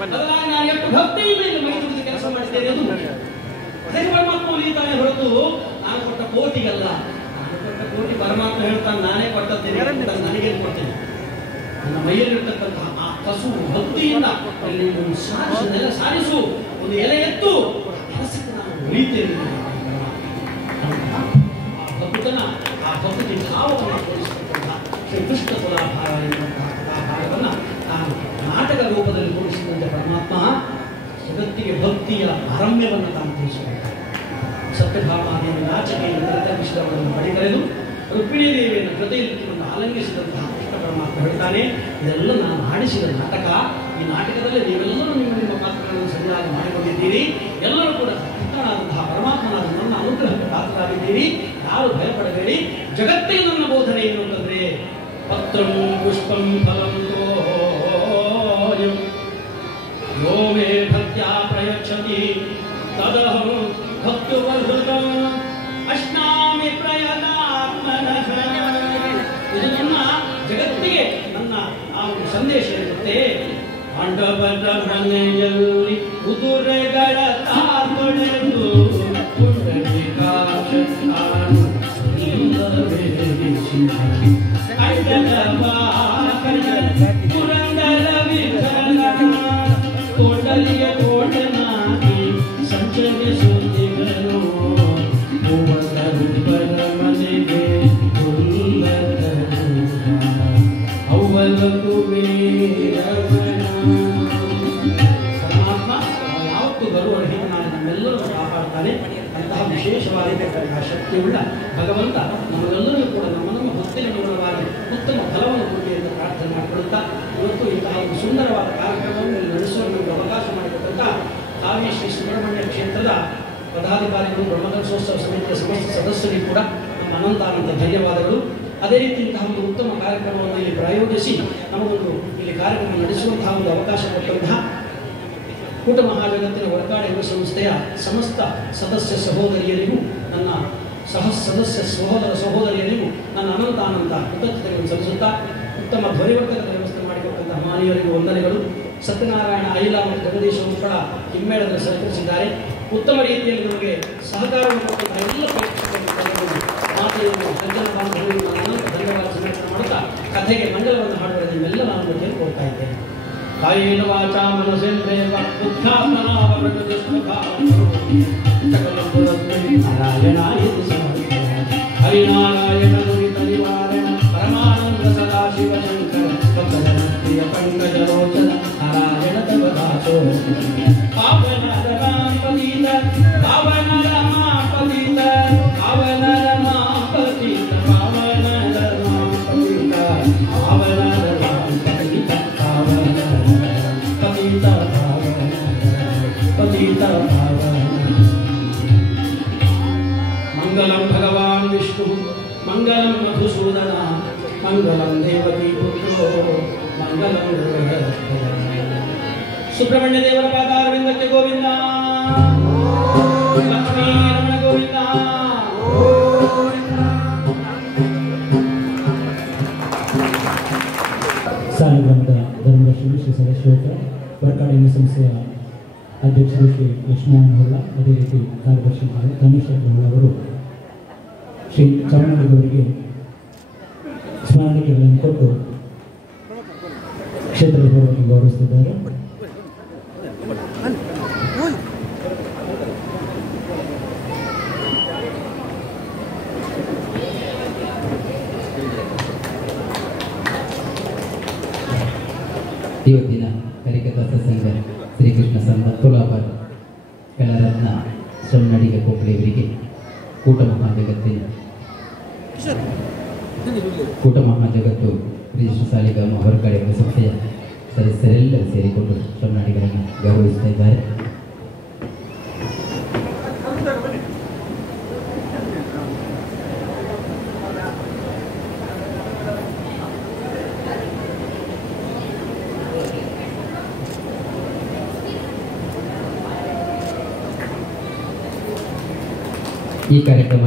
ಬದಲಾಗಿ ನಾನು ಎಷ್ಟು ಭಕ್ತಿಯಿಂದ ಇಲ್ಲಿ ಮೈ ತುಳಿದು ಕೆಲಸ ಮಾಡಿದ್ದೇನೆ ಅದು ಅದೇ ಪರಮಾತ್ಮ ಉಳಿತಾನೆ ಹೊರತು ನಾನು ಕೊಟ್ಟ ಕೋಟಿಗಲ್ಲ. ನಾನು ಕೊಟ್ಟ ಕೋಟಿ ಪರಮಾತ್ಮ ಹೇಳ್ತಾನೆ ನಾನೇ ಕೊಟ್ಟದ್ದೇನೆ, ನನಗೇನು ಕೊಡ್ತೇನೆ. ನನ್ನ ಮೈಯಲ್ಲಿರ್ತಕ್ಕಂತಹ ಆ ಕಸು ಭಕ್ತಿಯಿಂದ ಇಲ್ಲಿ ಒಂದು ಸಾರಿಸು, ಸಾರಿಸು, ಒಂದು ಎಲೆ ಎತ್ತು ಕೆಲಸಕ್ಕೆ ನಾನು ಉಳಿತೇನೆ. ಆ ಭಕ್ತನ ಆ ಭಕ್ತಿ ಭಾವವನ್ನು ತೋರಿಸತಕ್ಕಂಥ ಶ್ರೀಕೃಷ್ಣ ತುಲಾಭಾರ ಎನ್ನುವಂತಹ ಕಥಾಭಾರವನ್ನು ನಾನು ನಾಟಕ ರೂಪದಲ್ಲಿ ತೋರಿಸಿದಂತೆ ಪರಮಾತ್ಮ ಜಗತ್ತಿಗೆ ಭಕ್ತಿಯ ಪಾರಮ್ಯವನ್ನು ತಾನು ತಿಳಿಸಿಕೊಳ್ತಾರೆ. ಸತ್ಯಭಾಮಾದೇವಿ ನಾಚಿಕೆಯನ್ನು ಕರೆತರಿಸಿದವರನ್ನು ಬಡಿಕರೆದು ರುಕ್ಮಿಣೀ ದೇವಿಯನ್ನು ಜೊತೆಯಲ್ಲಿ ಆಲಂಗಿಸಿದಂತಹ ಕೃಷ್ಣ ಪರಮಾತ್ಮ ಹೇಳ್ತಾನೆ, ಇದೆಲ್ಲ ನಾನು ಆಡಿಸಿದ ನಾಟಕ. ಈ ನಾಟಕದಲ್ಲಿ ನೀವೆಲ್ಲರೂ ನಿಮ್ಮ ಪಾತ್ರಗಳನ್ನು ಸರಿಯಾಗಿ ಮಾಡಿಕೊಂಡಿದ್ದೀರಿ. ಎಲ್ಲರೂ ಕೂಡ ಕೃಷ್ಣನಾದಂತಹ ಪರಮಾತ್ಮನಾದ ನನ್ನ ಅನುಗ್ರಹಕ್ಕೆ ಪಾತ್ರರಾಗಿದ್ದೀರಿ. ಯಾರು ಭಯಪಡಬೇಡಿ. ಜಗತ್ತಿಗೆ ನನ್ನ ಬೋಧನೆ ಏನು ಅಂತಂದ್ರೆ ಪತ್ರಂ ಪುಷ್ಪಂ ಫಲಂ ಯೋ ಮೇ ಭಕ್ತ್ಯಾ ಪ್ರಯಚ್ಛತಿ ತದಹಂ ಭಕ್ತುವರ್ಧಕಂ ಅಶ್ನಾಮಿ ಪ್ರಯತಾತ್ಮನಃ. ಇದು ನನ್ನ ಜಗತ್ತಿಗೆ ನನ್ನ ಆ ಒಂದು ಸಂದೇಶ ಇರುತ್ತೆ. ಪಾಂಡವರ ಮನೆಯಲ್ಲಿ ಕುದುರೆಗಳ ತಾತೊಳೆದು ಪುಂಡರೀಕಾಕ್ಷಾನು ಪುರಂದರ ವಿಠಲ ಕೋಟಲಿಯ ಕೋಟನಾಗಿ ಸಂಚರಿಸುತ್ತಿಗನು ಮೂವರ ಮನೆಗೆ ಅವ್ವಲಕು ಪರಮಾತ್ಮ ಯಾವತ್ತೂ ಗರುವರಹಿತನಾಗಿ ನಮ್ಮೆಲ್ಲರೂ ಕಾಪಾಡ್ತಾನೆ. ಅಂತಹ ವಿಶೇಷವಾಗಿರತಕ್ಕಂತಹ ಶಕ್ತಿಯುಳ್ಳ ಭಗವಂತ ನಮ್ಮೆಲ್ಲರಿಗೂ ಕೂಡ ನಮ್ಮ ಭಕ್ತಿಗೆ ಅನುಗುಣವಾಗಿ ಉತ್ತಮ ಫಲವನ್ನು ಕೊಡಿ ಎಂದು ಪ್ರಾರ್ಥನೆ ಮಾಡಿಕೊಳ್ಳುತ್ತಾ ಇವತ್ತು ಇಂತಹ ಒಂದು ಸುಂದರವಾದ ಕಾರ್ಯಕ್ರಮವನ್ನು ನಡೆಸುವ ನಮಗೆ ಅವಕಾಶ ಮಾಡಿಕೊಟ್ಟಂತ ಕಾವಿ ಶ್ರೀ ಸುಬ್ರಹ್ಮಣ್ಯ ಕ್ಷೇತ್ರದ ಪದಾಧಿಕಾರಿಗಳು, ಬ್ರಹ್ಮಕಲಶೋತ್ಸವ ಸಮಿತಿಯ ಸಮಸ್ತ ಸದಸ್ಯರಿಗೂ ಕೂಡ ನಮ್ಮ ಅನಂತ ಧನ್ಯವಾದಗಳು. ಅದೇ ರೀತಿ ಇಂತಹ ಒಂದು ಉತ್ತಮ ಕಾರ್ಯಕ್ರಮವನ್ನು ಇಲ್ಲಿ ಪ್ರಾಯೋಜಿಸಿ ನಮಗೊಂದು ಇಲ್ಲಿ ಕಾರ್ಯಕ್ರಮ ನಡೆಸುವಂತಹ ಒಂದು ಅವಕಾಶ ಕೊಟ್ಟಂತಹ ಕೂಟ ಮಹಾಜಗತ್ತಿನ ಹೊರಕಾಡ ಯುವ ಸಂಸ್ಥೆಯ ಸಮಸ್ತ ಸದಸ್ಯ ಸಹೋದರಿಯರಿಗೂ, ನನ್ನ ಸದಸ್ಯ ಸಹೋದರಿಯರಿಗೂ ನನ್ನ ಅನಂತ ಕೃತಜ್ಞತೆಗಳನ್ನು ಸಲ್ಲಿಸುತ್ತಾ, ಉತ್ತಮ ಧ್ವನಿವರ್ಧಕದ ವ್ಯವಸ್ಥೆ ಮಾಡಿಕೊಟ್ಟಂತಹ ಮಾನವರಿಗೂ ವಂದನೆಗಳು. ಸತ್ಯನಾರಾಯಣ ಐಲ ಮತ್ತು ಜಗದೀಶ್ ಅವರು ಕೂಡ ಹಿಮ್ಮೇಳದಲ್ಲಿ ಸಹಕರಿಸಿದ್ದಾರೆ. ಉತ್ತಮ ರೀತಿಯಲ್ಲಿ ನಮಗೆ ಸಹಕಾರವನ್ನು ಕೊಟ್ಟಂತಹ ಎಲ್ಲ ಪ್ರೇಕ್ಷಕರು ಮಾತೆಯನ್ನು ಸಜ್ಜನ ಬಾಂಧವರಿಗೆ ನಾನು ಧನ್ಯವಾದ ಸಮರ್ಪಣೆ ಮಾಡುತ್ತಾ ಕಥೆಗೆ ಮಂಗಲವನ್ನು ಹಾಡುವ ನಿಮ್ಮೆಲ್ಲ ನಾನು ಕೇಳ್ಕೊಳ್ತಾ ಇದ್ದೇನೆ. ಕಾಯೇನ ವಾಚಾ ಮನಸೇಂದ್ರೇವ ನಾರಾಯಣಾಯಿತಿ ಸಮರ್ಪಯಾಮಿ. ಹರಿನಾರಾಯಣ ನುರಿತ ನಿವಾರಣ ಪರಮಾನಂದ ಸದಾಶಿವ ಶಂಕರ ಪ್ರಿಯ ಪಂಕಜ ರೋಚನ ನಾರಾಯಣ ತವ ದಾಸೋ ಪಾವನ ರಮಾಪತಿತ ಪಾವನ ರಮಾಪತಿತ ಪಾವನ ರಮಾಪತಿತ ಪಾವನ ರಮಾಪತಿತ ಪಾವನ ರಮಾಪತಿತ ಪಾವನ ಪತಿತ ಪಾವನ ಪತಿತ ಪಾವನ. ಮಂಗಲಂ ಭಗವಾನ್ ವಿಷ್ಣು ಮಂಗಲಂ ಮಧುಸೂದನ ಮಂಗಲಂ ದೇವಕೀ ಪುತ್ರೋ ಮಂಗಲಂ ಸುಬ್ರಹ್ಮಣ್ಯ ದೇವರ ಪಾದಾರವಿಂದಕ್ಕೆ ಗೋವಿಂದ. ಲಕ್ಷ್ಮೀ ರಮಣ ಗೋವಿಂದ. ಸಾಲಿಗ್ರಾಮದ ಧರ್ಮದರ್ಶಿ ಶ್ರೀ ಸದಾಶಿವಕ ಹೊರಕಾಡ ಯುವ ಸಂಸ್ಥೆಯ ಅಧ್ಯಕ್ಷರು ಶ್ರೀ ಲಕ್ಷ್ಮೀನಾರಾಯಣ ಹೊಳ್ಳ, ಅದೇ ರೀತಿ ಕಾರ್ಯದರ್ಶಿ ರಮೇಶ್ ಹೊಳ್ಳ ಅವರು ಶ್ರೀ ಚರಣಗೌಡರಿಗೆ ಸ್ಮರಣಿಕೆಗಳನ್ನು ಕೊಟ್ಟು ಕ್ಷೇತ್ರದ ಗೌರವಕ್ಕೆ ಗೌರವಿಸುತ್ತಿದ್ದಾರೆ. ಇವತ್ತಿನ ಕರಿಕಥಾ ಪ್ರಸಂಗ ಶ್ರೀಕೃಷ್ಣ ಸಂತ ತುಲಾಭಾರ ಕಲಾರತ್ನ ಶ್ರಮನಡಿಗ ಕೊಪ್ಪಳಿಯವರಿಗೆ ಕೂಟ ಮಹಾಜಗತ್ತು ರಿಜಿಸ್ಟರ್ ಸಾಲಿಗ್ರಾಮ ಹೊರಕಾಡ ಯುವ ಸಂಸ್ಥೆಯ ಸದಸ್ಯರೆಲ್ಲರೂ ಸೇರಿಕೊಂಡು ಶ್ರಮನಡಿಗರನ್ನು ಗೌರವಿಸ್ತಾ ಇದ್ದಾರೆ. ಈ ಕಾರ್ಯಕ್ರಮ